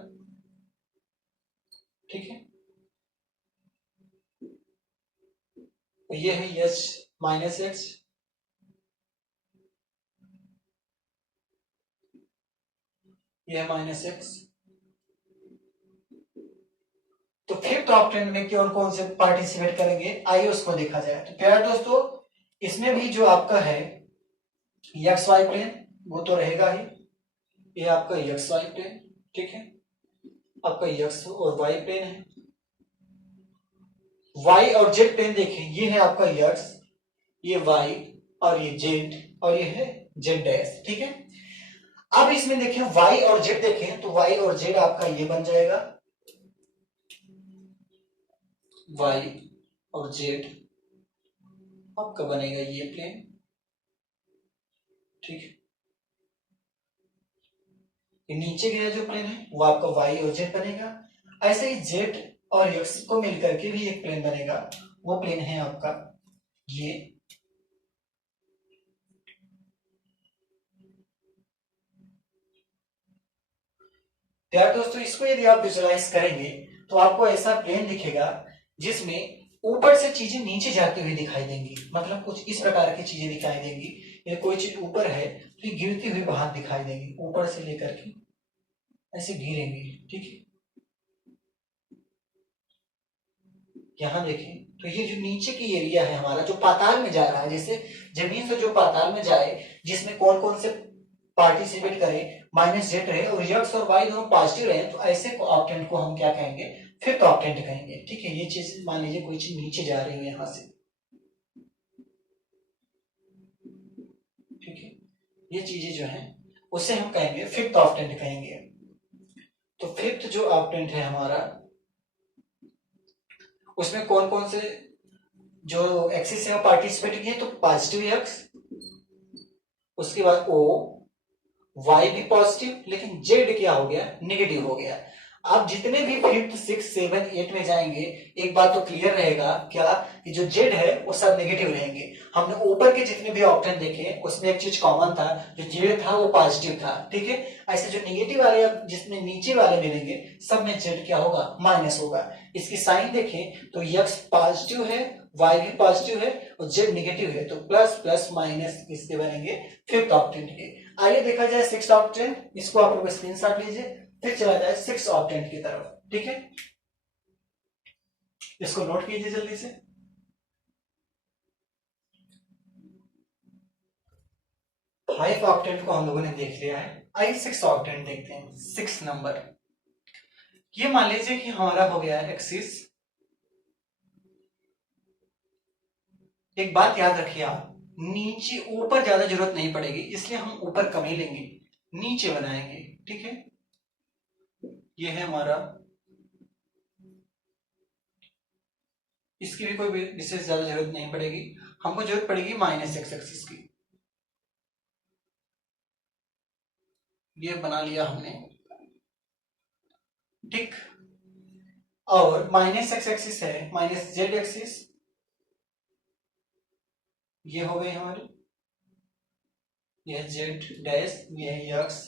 ठीक है। तो ये है एच माइनस एक्स, ये है माइनस एक्स। तो फिफ्थ ऑक्टेंट में कौन कौन से पार्टिसिपेट करेंगे, आइए उसको देखा जाए। तो प्यारे दोस्तों, इसमें भी जो आपका है एक्स वाई प्लेन वो तो रहेगा ही, ये आपका एक्स वाई प्लेन, ठीक है। आपका एक्स और वाई प्लेन है, वाई और जेड प्लेन देखें, ये है आपका एक्स, ये वाई और ये जेड, और ये है जेड डैश, ठीक है। अब इसमें देखें वाई और जेड देखें, तो वाई और जेड आपका ये बन जाएगा, वाई और जेड आपका बनेगा ये प्लेन, ठीक है। ये नीचे गया जो प्लेन है वो आपका वाई और जेड बनेगा। ऐसे ही जेड और एक्स को मिलकर के भी एक प्लेन बनेगा, वो प्लेन है आपका ये। यार दोस्तों, इसको यदि आप विजुलाइज करेंगे तो आपको ऐसा प्लेन दिखेगा जिसमें ऊपर से चीजें नीचे जाती हुई दिखाई देंगी, मतलब कुछ इस प्रकार की चीजें दिखाई देंगी। यदि कोई चीज ऊपर है तो ये गिरती हुई बाहर दिखाई देंगी, ऊपर से लेकर के ऐसे गिरेंगे, ठीक है। यहाँ देखें तो ये जो नीचे की एरिया है हमारा, जो पाताल में जा रहा है, जैसे जमीन से जो पाताल में जाए, जिसमें कौन कौन से पार्टिसिपेट करें, माइनस जेड रहे और एक्स और वाई दोनों पॉजिटिव रहे, तो ऐसे ऑक्टेंट को हम क्या कहेंगे, फिफ्थ ऑक्टेंट कहेंगे, ठीक है। ये चीज मान लीजिए कोई चीज नीचे जा रही है यहां से, ठीक है, ये चीजें जो है उसे हम कहेंगे फिफ्थ ऑक्टेंट कहेंगे। तो फिफ्थ जो ऑक्टेंट है हमारा, उसमें कौन कौन से जो एक्सिस है पार्टिसिपेट किए, तो पॉजिटिव एक्स, उसके बाद ओ, वाई भी पॉजिटिव, लेकिन जेड क्या हो गया, नेगेटिव हो गया। आप जितने भी फिफ्थ सिक्स सेवन एट में जाएंगे, एक बात तो क्लियर रहेगा क्या, कि जो जेड है वो सब नेगेटिव रहेंगे। हमने ऊपर के जितने भी ऑप्शन देखे उसमें एक चीज कॉमन था, जो जेड था वो पॉजिटिव था, ठीक है। ऐसे जो नेगेटिव वाले जिसमें नीचे वाले मिलेंगे, सब में जेड क्या होगा, माइनस होगा। इसकी साइन देखें तो एक्स पॉजिटिव है, वाई भी पॉजिटिव है और जेड नेगेटिव है, तो प्लस प्लस माइनस किसके बनेंगे, फिफ्थ ऑक्टेंट के। आइए देखा जाए सिक्स ऑक्टेंट, इसको आप लोग स्क्रीनशॉट लीजिए, फिर चला जाए सिक्स ऑक्टेंट की तरफ, ठीक है। इसको नोट कीजिए जल्दी से। फाइव ऑक्टेंट को हम लोगों ने देख लिया है, आइए सिक्स ऑक्टेंट देखते हैं। सिक्स नंबर, ये मान लीजिए कि हमारा हो गया है एक्सिस। एक बात याद रखिए आप, नीचे ऊपर ज्यादा जरूरत नहीं पड़ेगी, इसलिए हम ऊपर कम ही लेंगे, नीचे बनाएंगे, ठीक है। ये है हमारा, इसकी भी कोई विशेष ज्यादा जरूरत नहीं पड़ेगी, हमको जरूरत पड़ेगी माइनस एक्स एक्सिस की। ये बना लिया हमने, ठीक। और माइनस एक्स एक्सिस है, माइनस जेड एक्सिस, ये हो गई हमारी, ये है जेड डैश, ये है एक्स,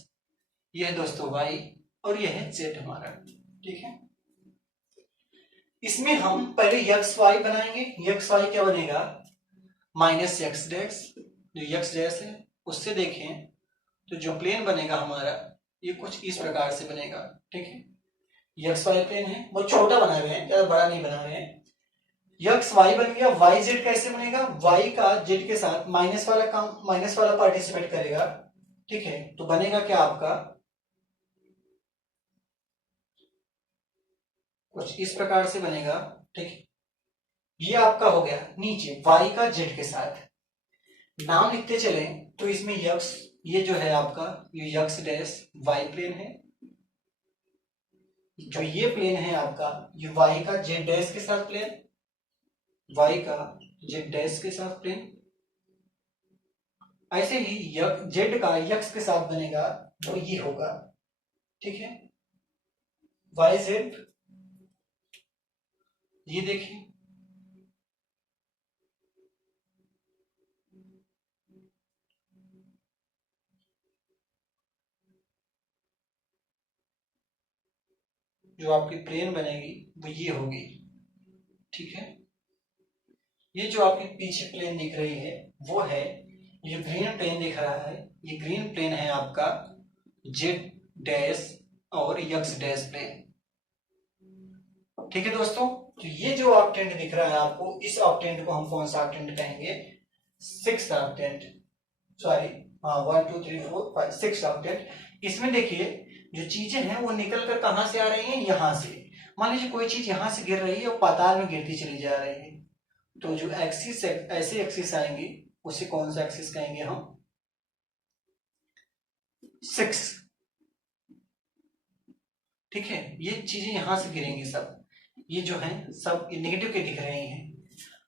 ये है दोस्तों वाई, और ये है जेड हमारा, ठीक है। इसमें हम पहले एक्स वाई बनाएंगे। एक्स वाई क्या बनेगा, माइनस एक्स डैश, जो एक्स डैश है उससे देखें तो जो प्लेन बनेगा हमारा, ये कुछ इस प्रकार से बनेगा, ठीक है। एक्स वाई प्लेन है, बहुत छोटा बनाए हुए हैं, ज्यादा बड़ा नहीं बनाए हुए हैं। एक्स वाई बन गया, वाई जेड कैसे बनेगा, वाई का जेड के साथ माइनस वाला काम, माइनस वाला पार्टिसिपेट करेगा, ठीक है। तो बनेगा क्या आपका, कुछ इस प्रकार से बनेगा, ठीक है। ये आपका हो गया नीचे वाई का जेड के साथ। नाम लिखते चले तो इसमें यक्स, ये जो है आपका ये यक्स डैश वाई प्लेन है, जो ये प्लेन है आपका ये वाई का जेड डैश के साथ प्लेन, वाई का जेड डैश के साथ प्लेन। ऐसे ही जेड का यक्स के साथ बनेगा, तो ये होगा, ठीक है। वाई जेड, ये देखिए, जो आपकी प्लेन बनेगी वो ये होगी, ठीक है। ये जो आपकी पीछे प्लेन दिख रही है वो है, ये ग्रीन प्लेन दिख रहा है, ये ग्रीन प्लेन है आपका जेड डैश और यक्स डैश प्लेन, ठीक है दोस्तों। तो ये जो ऑक्टेंट दिख रहा है आपको, इस ऑक्टेंट को हम कौन सा ऑक्टेंट कहेंगे? सिक्स ऑक्टेंट, सॉरी, हाँ 1 2 3 4 5 6 ऑक्टेंट। इसमें देखिए जो चीजें हैं वो निकल कर कहां से आ रही हैं? यहां से। मान लीजिए कोई चीज यहां से गिर रही है और पाताल में गिरती चली जा रही है, तो जो एक्सिस ऐसे एक्सिस आएंगी उसे कौन सा एक्सिस कहेंगे हम? 6, ठीक है। ये चीजें यहां से गिरेंगी सब, ये जो है सब नेगेटिव के दिख रहे हैं,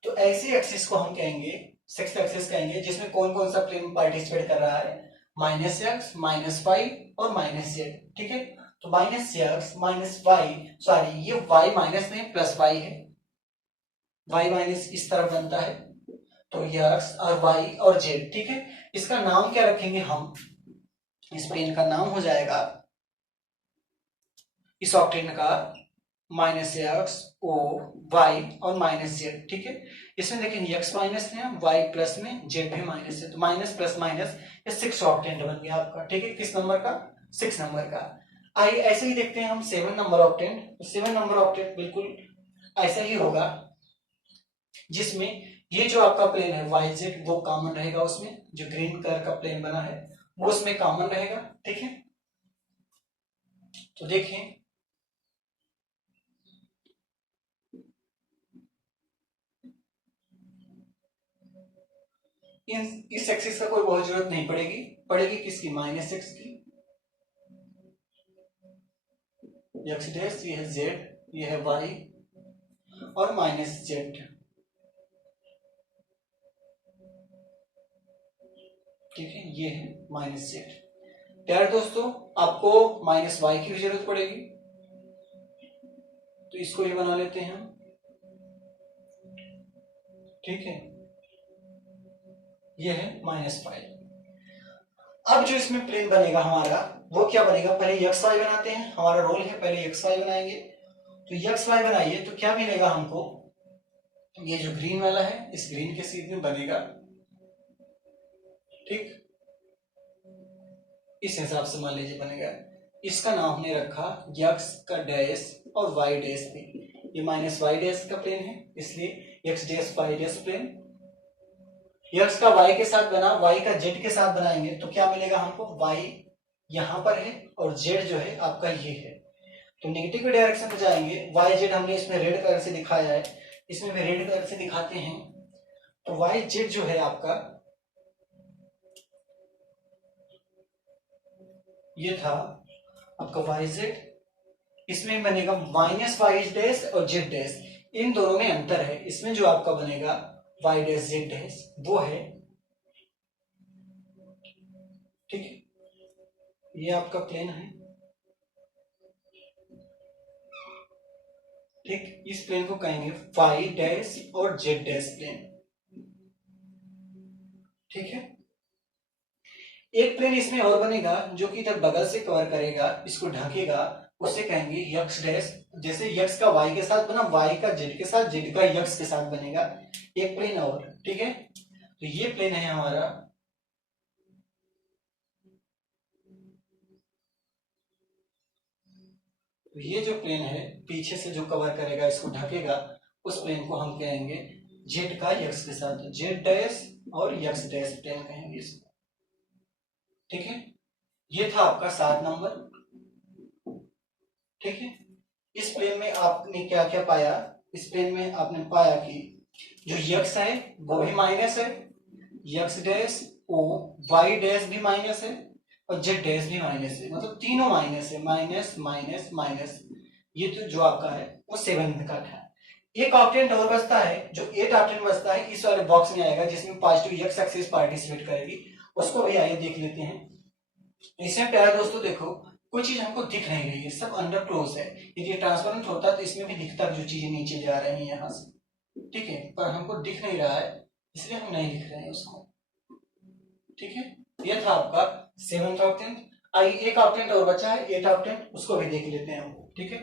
तो ऐसी एक्सिस को हम कहेंगे सिक्स एक्सिस कहेंगे, जिसमें कौन कौन सा प्लेन पार्टिसिपेट कर रहा है? -x, -y और -z, ठीक है। तो -x -y, सॉरी ये y माइनस में प्लस y है, y माइनस इस तरफ बनता है, तो x और y और z, ठीक है। इसका नाम क्या रखेंगे हम? इस प्लेन का नाम हो जाएगा, इस ऑक्टेंट का -x o y और -z, ठीक है। इसमें देखें x माइनस में y प्लस में z भी माइनस है, तो माइनस प्लस माइनस ये 6 ऑक्टेंट बन गया आपका, ठीक है। किस नंबर का? 6 नंबर का। आइए ऐसे ही देखते हैं हम 7 नंबर ऑक्टेंट। तो 7 नंबर ऑक्टेंट बिल्कुल ऐसा ही होगा, जिसमें ये जो आपका प्लेन है YZ वो कॉमन रहेगा, उसमें जो ग्रीन कलर का प्लेन बना है वो उसमें कॉमन रहेगा, ठीक है। तो देखें इस एक्सिस का कोई बहुत जरूरत नहीं पड़ेगी, पड़ेगी किसकी? -x की, x डैश, ये है z, ये है y और -z, ठीक है। ये है -z। प्यारे दोस्तों, आपको -y की भी जरूरत पड़ेगी, तो इसको ये बना लेते हैं हम, ठीक है। ये है -y। अब जो इसमें प्लेन बनेगा हमारा वो क्या बनेगा? पहले एक्स वाई बनाते हैं, हमारा रोल है पहले एक्स वाई बनाएंगे। तो एक्स वाई बनाइए तो क्या मिलेगा हमको? ये जो ग्रीन वाला है इस ग्रीन के सीध में बनेगा, ठीक, इस हिसाब से मान लीजिए बनेगा। इसका नाम हमने रखा यक्स का डैश और वाई डैश पे, ये -y डैश का प्लेन है इसलिए X dash Y dash plane. X का y के साथ बना, y का z के साथ बनाएंगे तो क्या मिलेगा हमको? y यहां पर है और z जो है आपका ये है, तो नेगेटिव के डायरेक्शन में जाएंगे। y z हमने इसमें रेड कलर से दिखाया है, इसमें भी रेड कलर से दिखाते हैं। तो y z जो है आपका ये था आपका y z, इसमें बनेगा -y डैश और z डैश, इन दोनों में अंतर है। इसमें जो आपका बनेगा y डैश z डैश वो है, ठीक है। ये आपका प्लेन है, ठीक। इस प्लेन को कहेंगे y डैश और z डैश प्लेन, ठीक है। एक प्लेन इसमें और बनेगा जो कि इधर बगल से कवर करेगा, इसको ढकेगा, उसे कहेंगे यक्स डैश। जैसे यक्स का y के साथ बना, y का z के साथ, z का यक्स के साथ बनेगा एक प्लेन और, ठीक है। तो ये प्लेन है हमारा तो ये जो प्लेन है पीछे से जो कवर करेगा, इसको ढकेगा, उस प्लेन को हम कहेंगे जेड का यक्स के साथ, जेड डैश और यक्स डैश प्लेन कहेंगे इसको, ठीक है। ये था आपका 7 नंबर, ठीक है। इस प्लेन में आपने क्या क्या पाया? इस प्लेन में आपने पाया कि जो यक्स है वो भी माइनस है, X dash O Y dash भी माइनस है और जेड डैश भी माइनस है, मतलब तीनों माइनस है, माइनस माइनस माइनस। ये तो जो आपका है वो 7 का था। एक ऑक्टेंट और बचता है, जो 8 ऑक्टेंट बचता है इस वाले बॉक्स में आएगा, जिसमें पॉजिटिव एक्स एक्सिस पार्टिसिपेट करेगी, उसको भी आइए देख लेते हैं। इसमें प्यारे दोस्तों देखो, कोई चीज हमको दिख नहीं रही है, सब अंडर क्लोज है। यदि ट्रांसपेरेंट होता तो इसमें भी दिखता जो चीजें नीचे जा रही है यहाँ से, ठीक है, पर हमको दिख नहीं रहा है इसलिए हम नहीं लिख रहे हैं उसको, ठीक है। ये था आपका 7th ऑक्टेंट। आई एक ऑक्टेंट और बचा है 8 ऑक्टेंट, उसको भी देख लेते हैं हम, ठीक है।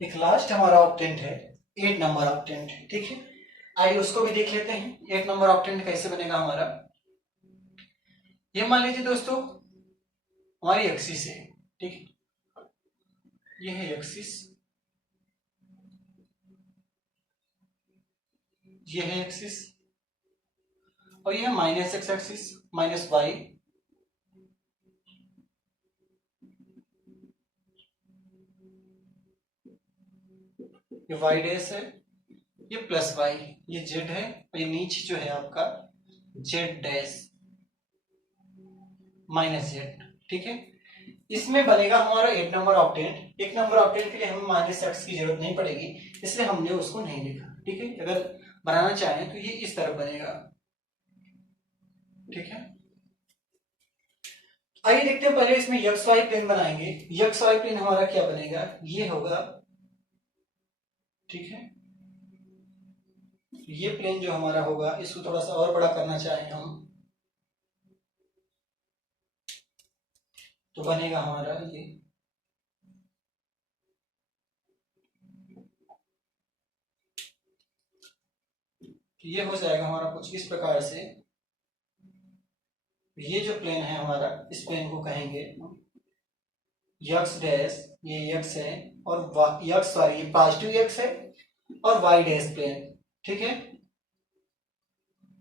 एक लास्ट हमारा ऑक्टेंट है 8 नंबर ऑक्टेंट, ठीक है। आइए उसको भी देख लेते हैं 8 नंबर ऑक्टेंट कैसे बनेगा हमारा। ये मान लीजिए दोस्तों हमारी एक्सिस है, ठीक है, ये है एक्सिस, ये है एक्सिस, और ये है minus X axis minus Y, ये वाई डैश है, ये प्लस वाई, ये जेड है, और ये नीचे जो है आपका जेड डैश माइनस जेड, ठीक है। इसमें बनेगा हमारा 8 नंबर ऑक्टेंट। 1 नंबर ऑक्टेंट के लिए हमें माइनस एक्स की जरूरत नहीं पड़ेगी, इसलिए हमने उसको नहीं लिखा, ठीक है। अगर बनाना चाहें तो ये इस तरह बनेगा, ठीक है। आइए देखते हैं, पहले इसमें एक्स वाई प्लेन बनाएंगे। एक्स वाई प्लेन हमारा क्या बनेगा, ये होगा, ठीक है। ये प्लेन जो हमारा होगा इसको थोड़ा सा और बड़ा करना चाहें हम तो बनेगा हमारा ये हो जाएगा हमारा कुछ इस प्रकार से। ये जो प्लेन है हमारा, इस प्लेन को कहेंगे यक्स डैश, ये यक्स है, और यक्स सॉरी ये पॉजिटिव यक्स है, और वाई डैश प्लेन, ठीक है।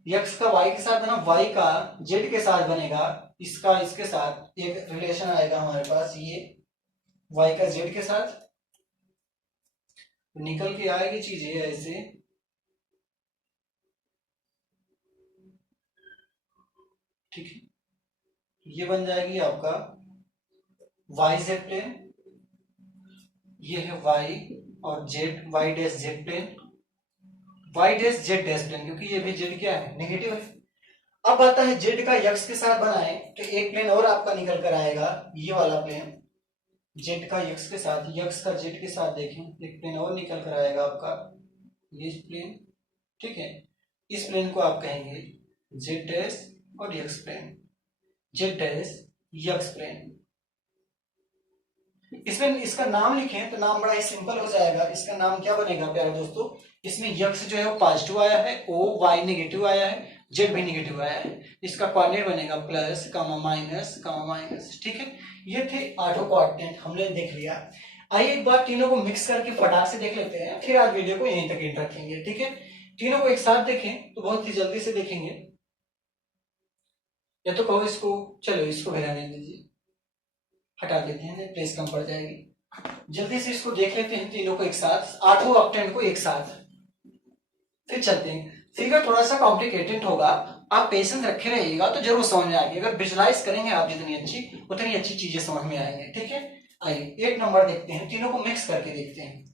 यक्स का वाई के साथ बना, वाई का जेड के साथ बनेगा, इसका इसके साथ एक रिलेशन आएगा हमारे पास, ये वाई का जेड के साथ निकल के आएगी चीजें ऐसे, ठीक है। ये बन जाएगी आपका वाई जेड प्लेन, ये है वाई और Z, Y dash Z plane, Y dash Z dash plane, क्योंकि ये भी जेड क्या है, नेगेटिव है। अब आता है जेड का यक्स के साथ बनाए तो एक प्लेन और आपका निकल कर आएगा, ये वाला प्लेन जेड का यक्स के साथ, यक्स का जेड के साथ देखें एक प्लेन और निकल कर आएगा आपका, ये प्लेन, ठीक है। इस प्लेन को आप कहेंगे जेड डैश और X plane, Z dash X plane. इसमें इसका नाम लिखें तो नाम बड़ा ही सिंपल हो जाएगा। इसका नाम क्या बनेगा प्यारे दोस्तों, इसमें यक्स जो है वो पॉजिटिव आया है, ओ वाई नेगेटिव आया है, जेड भी नेगेटिव आया है, इसका कोऑर्डिनेट बनेगा प्लस कामा माइनस, ठीक है। ये थे 8 कोऑर्डिनेट, हमने देख लिया। आइए एक बार तीनों को मिक्स करके फटाक से देख लेते हैं, फिर आज वीडियो को यहीं तक एंड रखेंगे, ठीक है। तीनों को एक साथ देखें तो बहुत ही जल्दी से देखेंगे, या तो कहो इसको, चलो इसको भी रहने दीजिए, हटा देते हैं, प्लेस कम पड़ जाएगी। जल्दी से इसको देख लेते हैं तीनों को एक साथ, 8 ऑक्टेंट को एक साथ, फिर चलते हैं। फिगर थोड़ा सा कॉम्प्लिकेटेड होगा, आप पेशेंस रखे रहिएगा तो जरूर समझ में आएगी। अगर विजुलाइज करेंगे आप जितनी अच्छी, उतनी अच्छी चीजें समझ में आएंगे, ठीक है। आइए 8 नंबर देखते हैं, तीनों को मिक्स करके देखते हैं।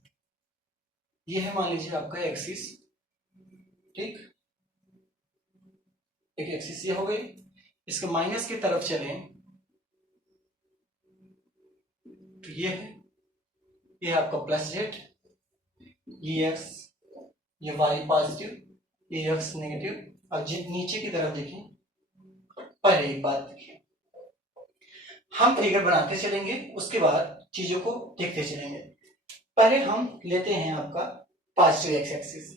ये है मान लीजिए आपका एक्सिस, ठीक, एक एक्सिस ये हो गई। इसके माइनस की तरफ चलें तो ये है, ये आपका प्लस जेड, ये एक्स, ये वाई पॉजिटिव, ये एक्स नेगेटिव। और नीचे की तरफ देखें, पहले एक बात देखिए, हम फिगर बनाते चलेंगे उसके बाद चीजों को देखते चलेंगे। पहले हम लेते हैं आपका पॉजिटिव एक्स एक्सिस।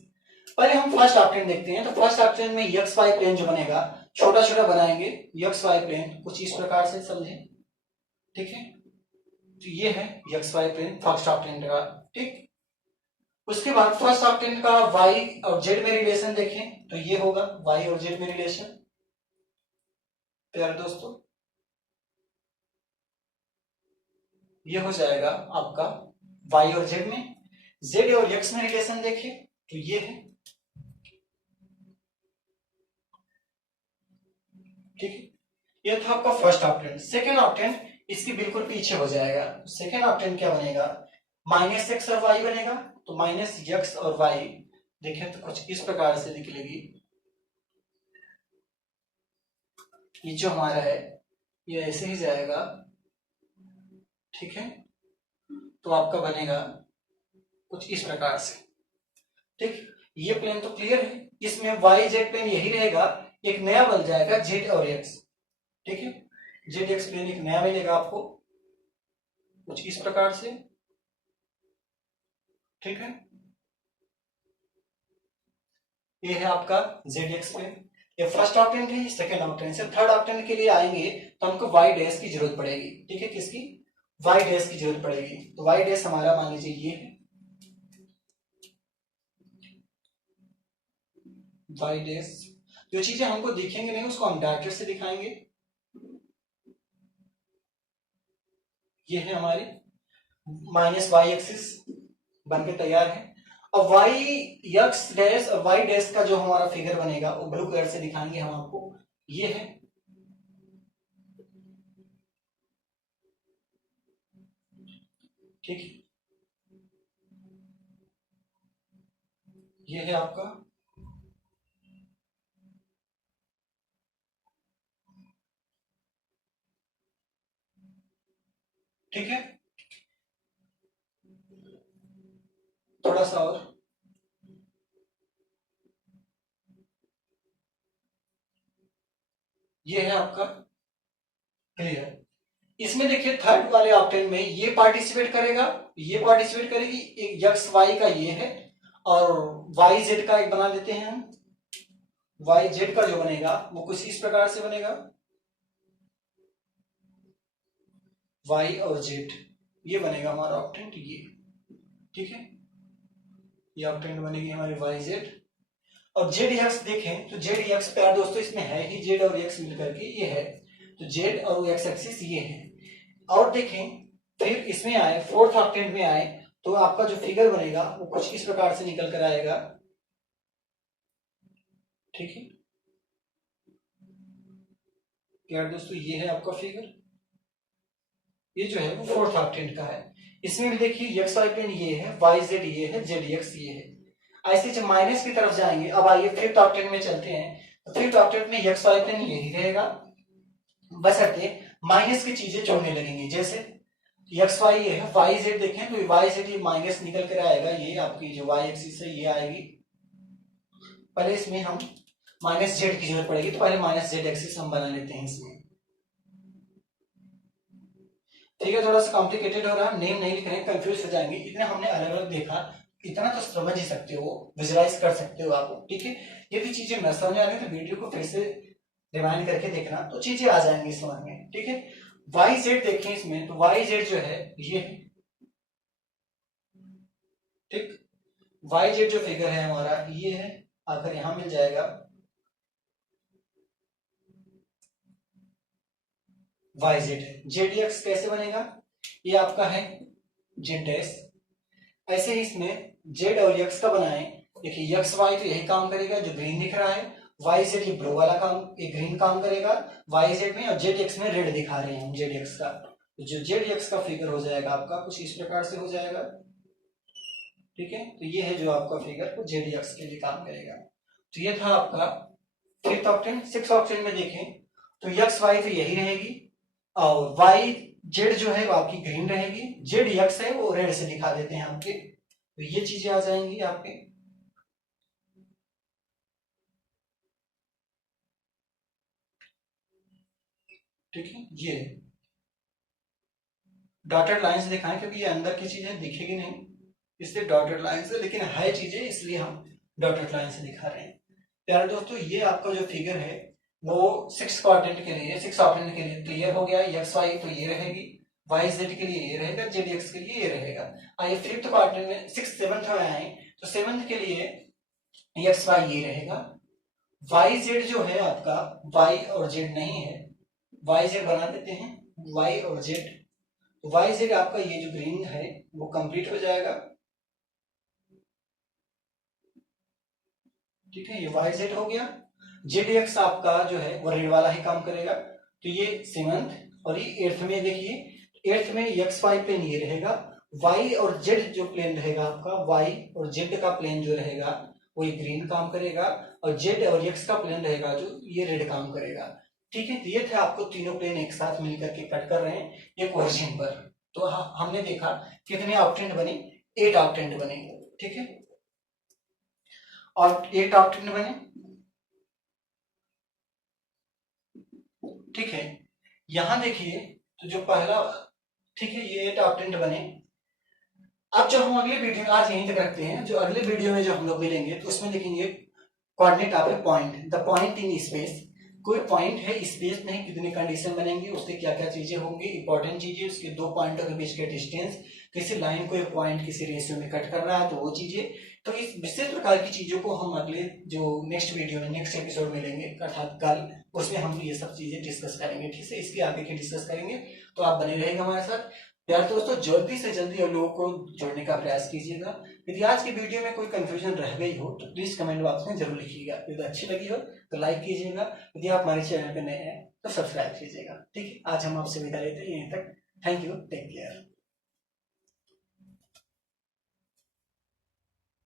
पहले हम फर्स्ट ऑक्टेंट देखते हैं, तो फर्स्ट ऑक्टेंट में एक्स वाई प्लेन जो बनेगा छोटा छोटा बनाएंगे, एक्स वाई प्लेन कुछ इस प्रकार से समझे, ठीक है। तो ये है X Y plane first octant का, ठीक। उसके बाद फर्स्ट ऑक्टेंट का वाई और जेड में रिलेशन देखें तो ये होगा वाई और जेड में रिलेशन, प्यारे दोस्तों ये हो जाएगा आपका वाई और जेड में। जेड और एक्स में रिलेशन देखें तो ये है, ठीक है। ये था आपका फर्स्ट ऑक्टेंट। सेकेंड ऑक्टेंट इसके बिल्कुल पीछे हो जाएगा। सेकेंड ऑक्टेंट क्या बनेगा, माइनस एक्स और वाई बनेगा, तो माइनस एक्स और वाई देखें तो कुछ इस प्रकार से निकलेगी। ये जो हमारा है ये ऐसे ही जाएगा, ठीक है। तो आपका बनेगा कुछ इस प्रकार से, ठीक। ये प्लेन तो क्लियर है, इसमें वाई जेड प्लेन यही रहेगा, एक नया बन जाएगा जेड और एक्स, ठीक है। जेड एक्स प्लेन एक नया मिलेगा आपको कुछ इस प्रकार से, ठीक है, ये है आपका जेड एक्स प्लेन। ये फर्स्ट ऑक्टेन है, सेकंड ऑक्टेन से थर्ड ऑक्टेन के लिए आएंगे तो हमको वाई डैश की जरूरत पड़ेगी। ठीक है, किसकी? वाई डैश की जरूरत पड़ेगी। तो वाई डैश हमारा मान लीजिए ये है वाई डैश। जो चीजें हमको दिखेंगे नहीं उसको हम डायरेक्टर से दिखाएंगे। ये है हमारी माइनस वाई एक्सिस बन के तैयार है। और वाई एक्स डैश और वाई डैश का जो हमारा फिगर बनेगा वो ब्लू कलर से दिखाएंगे हम आपको। ये है, ठीक है, ये है आपका, ठीक है, थोड़ा सा और, ये है आपका क्लियर। इसमें देखिए थर्ड वाले ऑक्टेन में ये पार्टिसिपेट करेगा, ये पार्टिसिपेट करेगी, एक यक्स वाई का ये है और वाई जेड का एक बना लेते हैं हम। वाई जेड का जो बनेगा वो कुछ इस प्रकार से बनेगा, वाई और जेड, ये बनेगा हमारा ऑक्टेंट ये। ठीक है, ये ऑक्टेंट बनेगी हमारी वाई जेड। और जेड एक्स देखें तो जेड एक्स प्यार दोस्तों इसमें है ही जेड और एक्स मिलकर के ये है, तो जेड और एक्स एक्सिस ये है। और देखें फिर इसमें आए फोर्थ ऑक्टेंट में आए तो आपका जो फिगर बनेगा वो कुछ इस प्रकार से निकल कर आएगा। ठीक है यार दोस्तों, ये है आपका फिगर, ये जो है वो फोर्थ ऑक्टेंट का है। इसमें भी देखिए एक्स वाई प्लेन ये है, वाई जेड ये है, जेड एक्स ये है। ऐसे जब माइनस की तरफ जाएंगे, अब आइए फिफ्थ ऑक्टेंट में चलते हैं, तो फिफ्थ ऑक्टेंट में एक्स वाई प्लेन यही रहेगा, बशर्ते माइनस की चीजें जोड़ने लगेंगी। जैसे एक्स वाई ये है, वाई जेड देखें तो वाई जेड ये माइनस निकल कर आएगा, ये आपकी जो वाई एक्सिस है ये आएगी। पहले इसमें हम माइनस जेड की जरूरत पड़ेगी, तो पहले माइनस जेड एक्सिस हम बना लेते हैं इसमें। ठीक है, थोड़ा सा कॉम्प्लिकेटेड हो रहा है, नेम नहीं लिख रहे हैं, कंफ्यूज हो जाएंगे, इतना हमने अलग अलग देखा, इतना तो समझ ही सकते हो, विजुलाइज कर सकते हो आप। ठीक है, ये भी चीजें न समझ आ रही तो वीडियो को फिर से रिवाइंड करके देखना, तो चीजें आ जाएंगी समझ में। ठीक है, वाई जेड देखें इसमें, तो वाई जेड जो है ये है, ठीक, वाई जेड जो फिगर है हमारा ये है, आकर यहां मिल जाएगा वाई जेड है। जेड एक्स कैसे बनेगा, ये आपका है जेड डैश। ऐसे ही इसमें जेड और एक्स का बनाए, देखिए एक्स वाई तो यही काम करेगा जो ग्रीन दिख रहा है, वाई जेड ये ब्लू वाला काम, ये ग्रीन काम करेगा वाई जेड में, और जेड एक्स में रेड दिखा रहे हैं हम जेड एक्स का। तो जो जेड एक्स का फिगर हो जाएगा आपका कुछ इस प्रकार से हो जाएगा। ठीक है, तो ये है जो आपका फिगर वो जेड एक्स के लिए काम करेगा। तो ये था आपका फिफ्थ ऑक्टेन। सिक्स ऑक्टेन में देखें तो एक्स वाई तो यही रहेगी, और वाई जेड जो है वो आपकी ग्रीन रहेगी, जेड एक्स है वो रेड से दिखा देते हैं आपके, तो ये चीजें आ जाएंगी आपके। ठीक है, ये डॉटेड लाइन से दिखाएं क्योंकि ये अंदर की चीजें दिखेगी नहीं, इसलिए डॉटेड लाइन से, लेकिन है चीजें इसलिए हम डॉटेड लाइन से दिखा रहे हैं। प्यारे दोस्तों, ये आपका जो फिगर है वो सिक्स क्वाड्रेंट के लिए, सिक्स ऑक्टेंट के लिए क्लियर हो गया। एक्स वाई तो ये रहेगी, वाई जेड के लिए ये रहेगा, जेड एक्स के लिए ये रहेगा। आइए फिफ्थ क्वाड्रेंट में, सिक्स सेवंथ में आए तो सेवंथ के लिए एक्स वाई ये रहेगा, वाई जेड जो है आपका वाई और जेड नहीं है, वाई जेड बना देते हैं, वाई और जेड। वाई जेड आपका ये जो ग्रीन है वो कंप्लीट हो जाएगा। ठीक है, ये वाई जेड हो गया। जेड एक्स आपका जो है वो रेड वाला ही काम करेगा, तो ये सेवंथ। और ये एट्थ में देखिए, एट्थ में एक्स वाई प्लेन ये रहेगा, वाई और जेड जो प्लेन रहेगा आपका, वाई और जेड का प्लेन जो रहेगा वो ये ग्रीन काम करेगा, और जेड और एक्स का प्लेन रहेगा जो ये रेड काम करेगा। ठीक है, तो ये थे आपको तीनों प्लेन एक साथ मिलकर के कट कर रहे हैं एक ओरिजिन पर। तो हमने देखा कितने ऑक्टेंट बने, 8 ऑक्टेंट बने। ठीक है, और 8 ऑक्टेंट बने। ठीक है, यहां देखिए तो जो पहला, ठीक है, ये 8 ऑक्टेंट बने। अब जो हम अगले वीडियो में आज यहीं तक रखते हैं, जो अगले वीडियो में जो हम लोग मिलेंगे तो उसमें देखेंगे coordinate of A point, the point in space. कोई पॉइंट है स्पेस में, कितनी कंडीशन बनेंगी, उससे क्या क्या चीजें होंगी, इंपॉर्टेंट चीजें, उसके दो पॉइंटों के बीच के डिस्टेंस, किसी लाइन को एक पॉइंट किसी रेशियो में कट कर रहा है तो वो चीजें। तो इस विशेष प्रकार की चीजों को हम अगले जो नेक्स्ट वीडियो में नेक्स्ट एपिसोड मिलेंगे अर्थात कल, उसमें हम ये सब चीजें डिस्कस करेंगे। ठीक है, इसके आगे के डिस्कस करेंगे, तो आप बने रहेंगे हमारे साथ। यार दोस्तों, जल्दी से जल्दी आप लोगों को जोड़ने का प्रयास कीजिएगा। यदि आज की वीडियो में कोई कंफ्यूजन रह गई हो तो प्लीज कमेंट बॉक्स में जरूर लिखिएगा। यदि अच्छी लगी हो तो लाइक कीजिएगा, यदि आप हमारे चैनल पे नए हैं तो सब्सक्राइब कीजिएगा। ठीक है, आज हम आपसे विदा लेते हैं यहीं तक। Thank you, take care.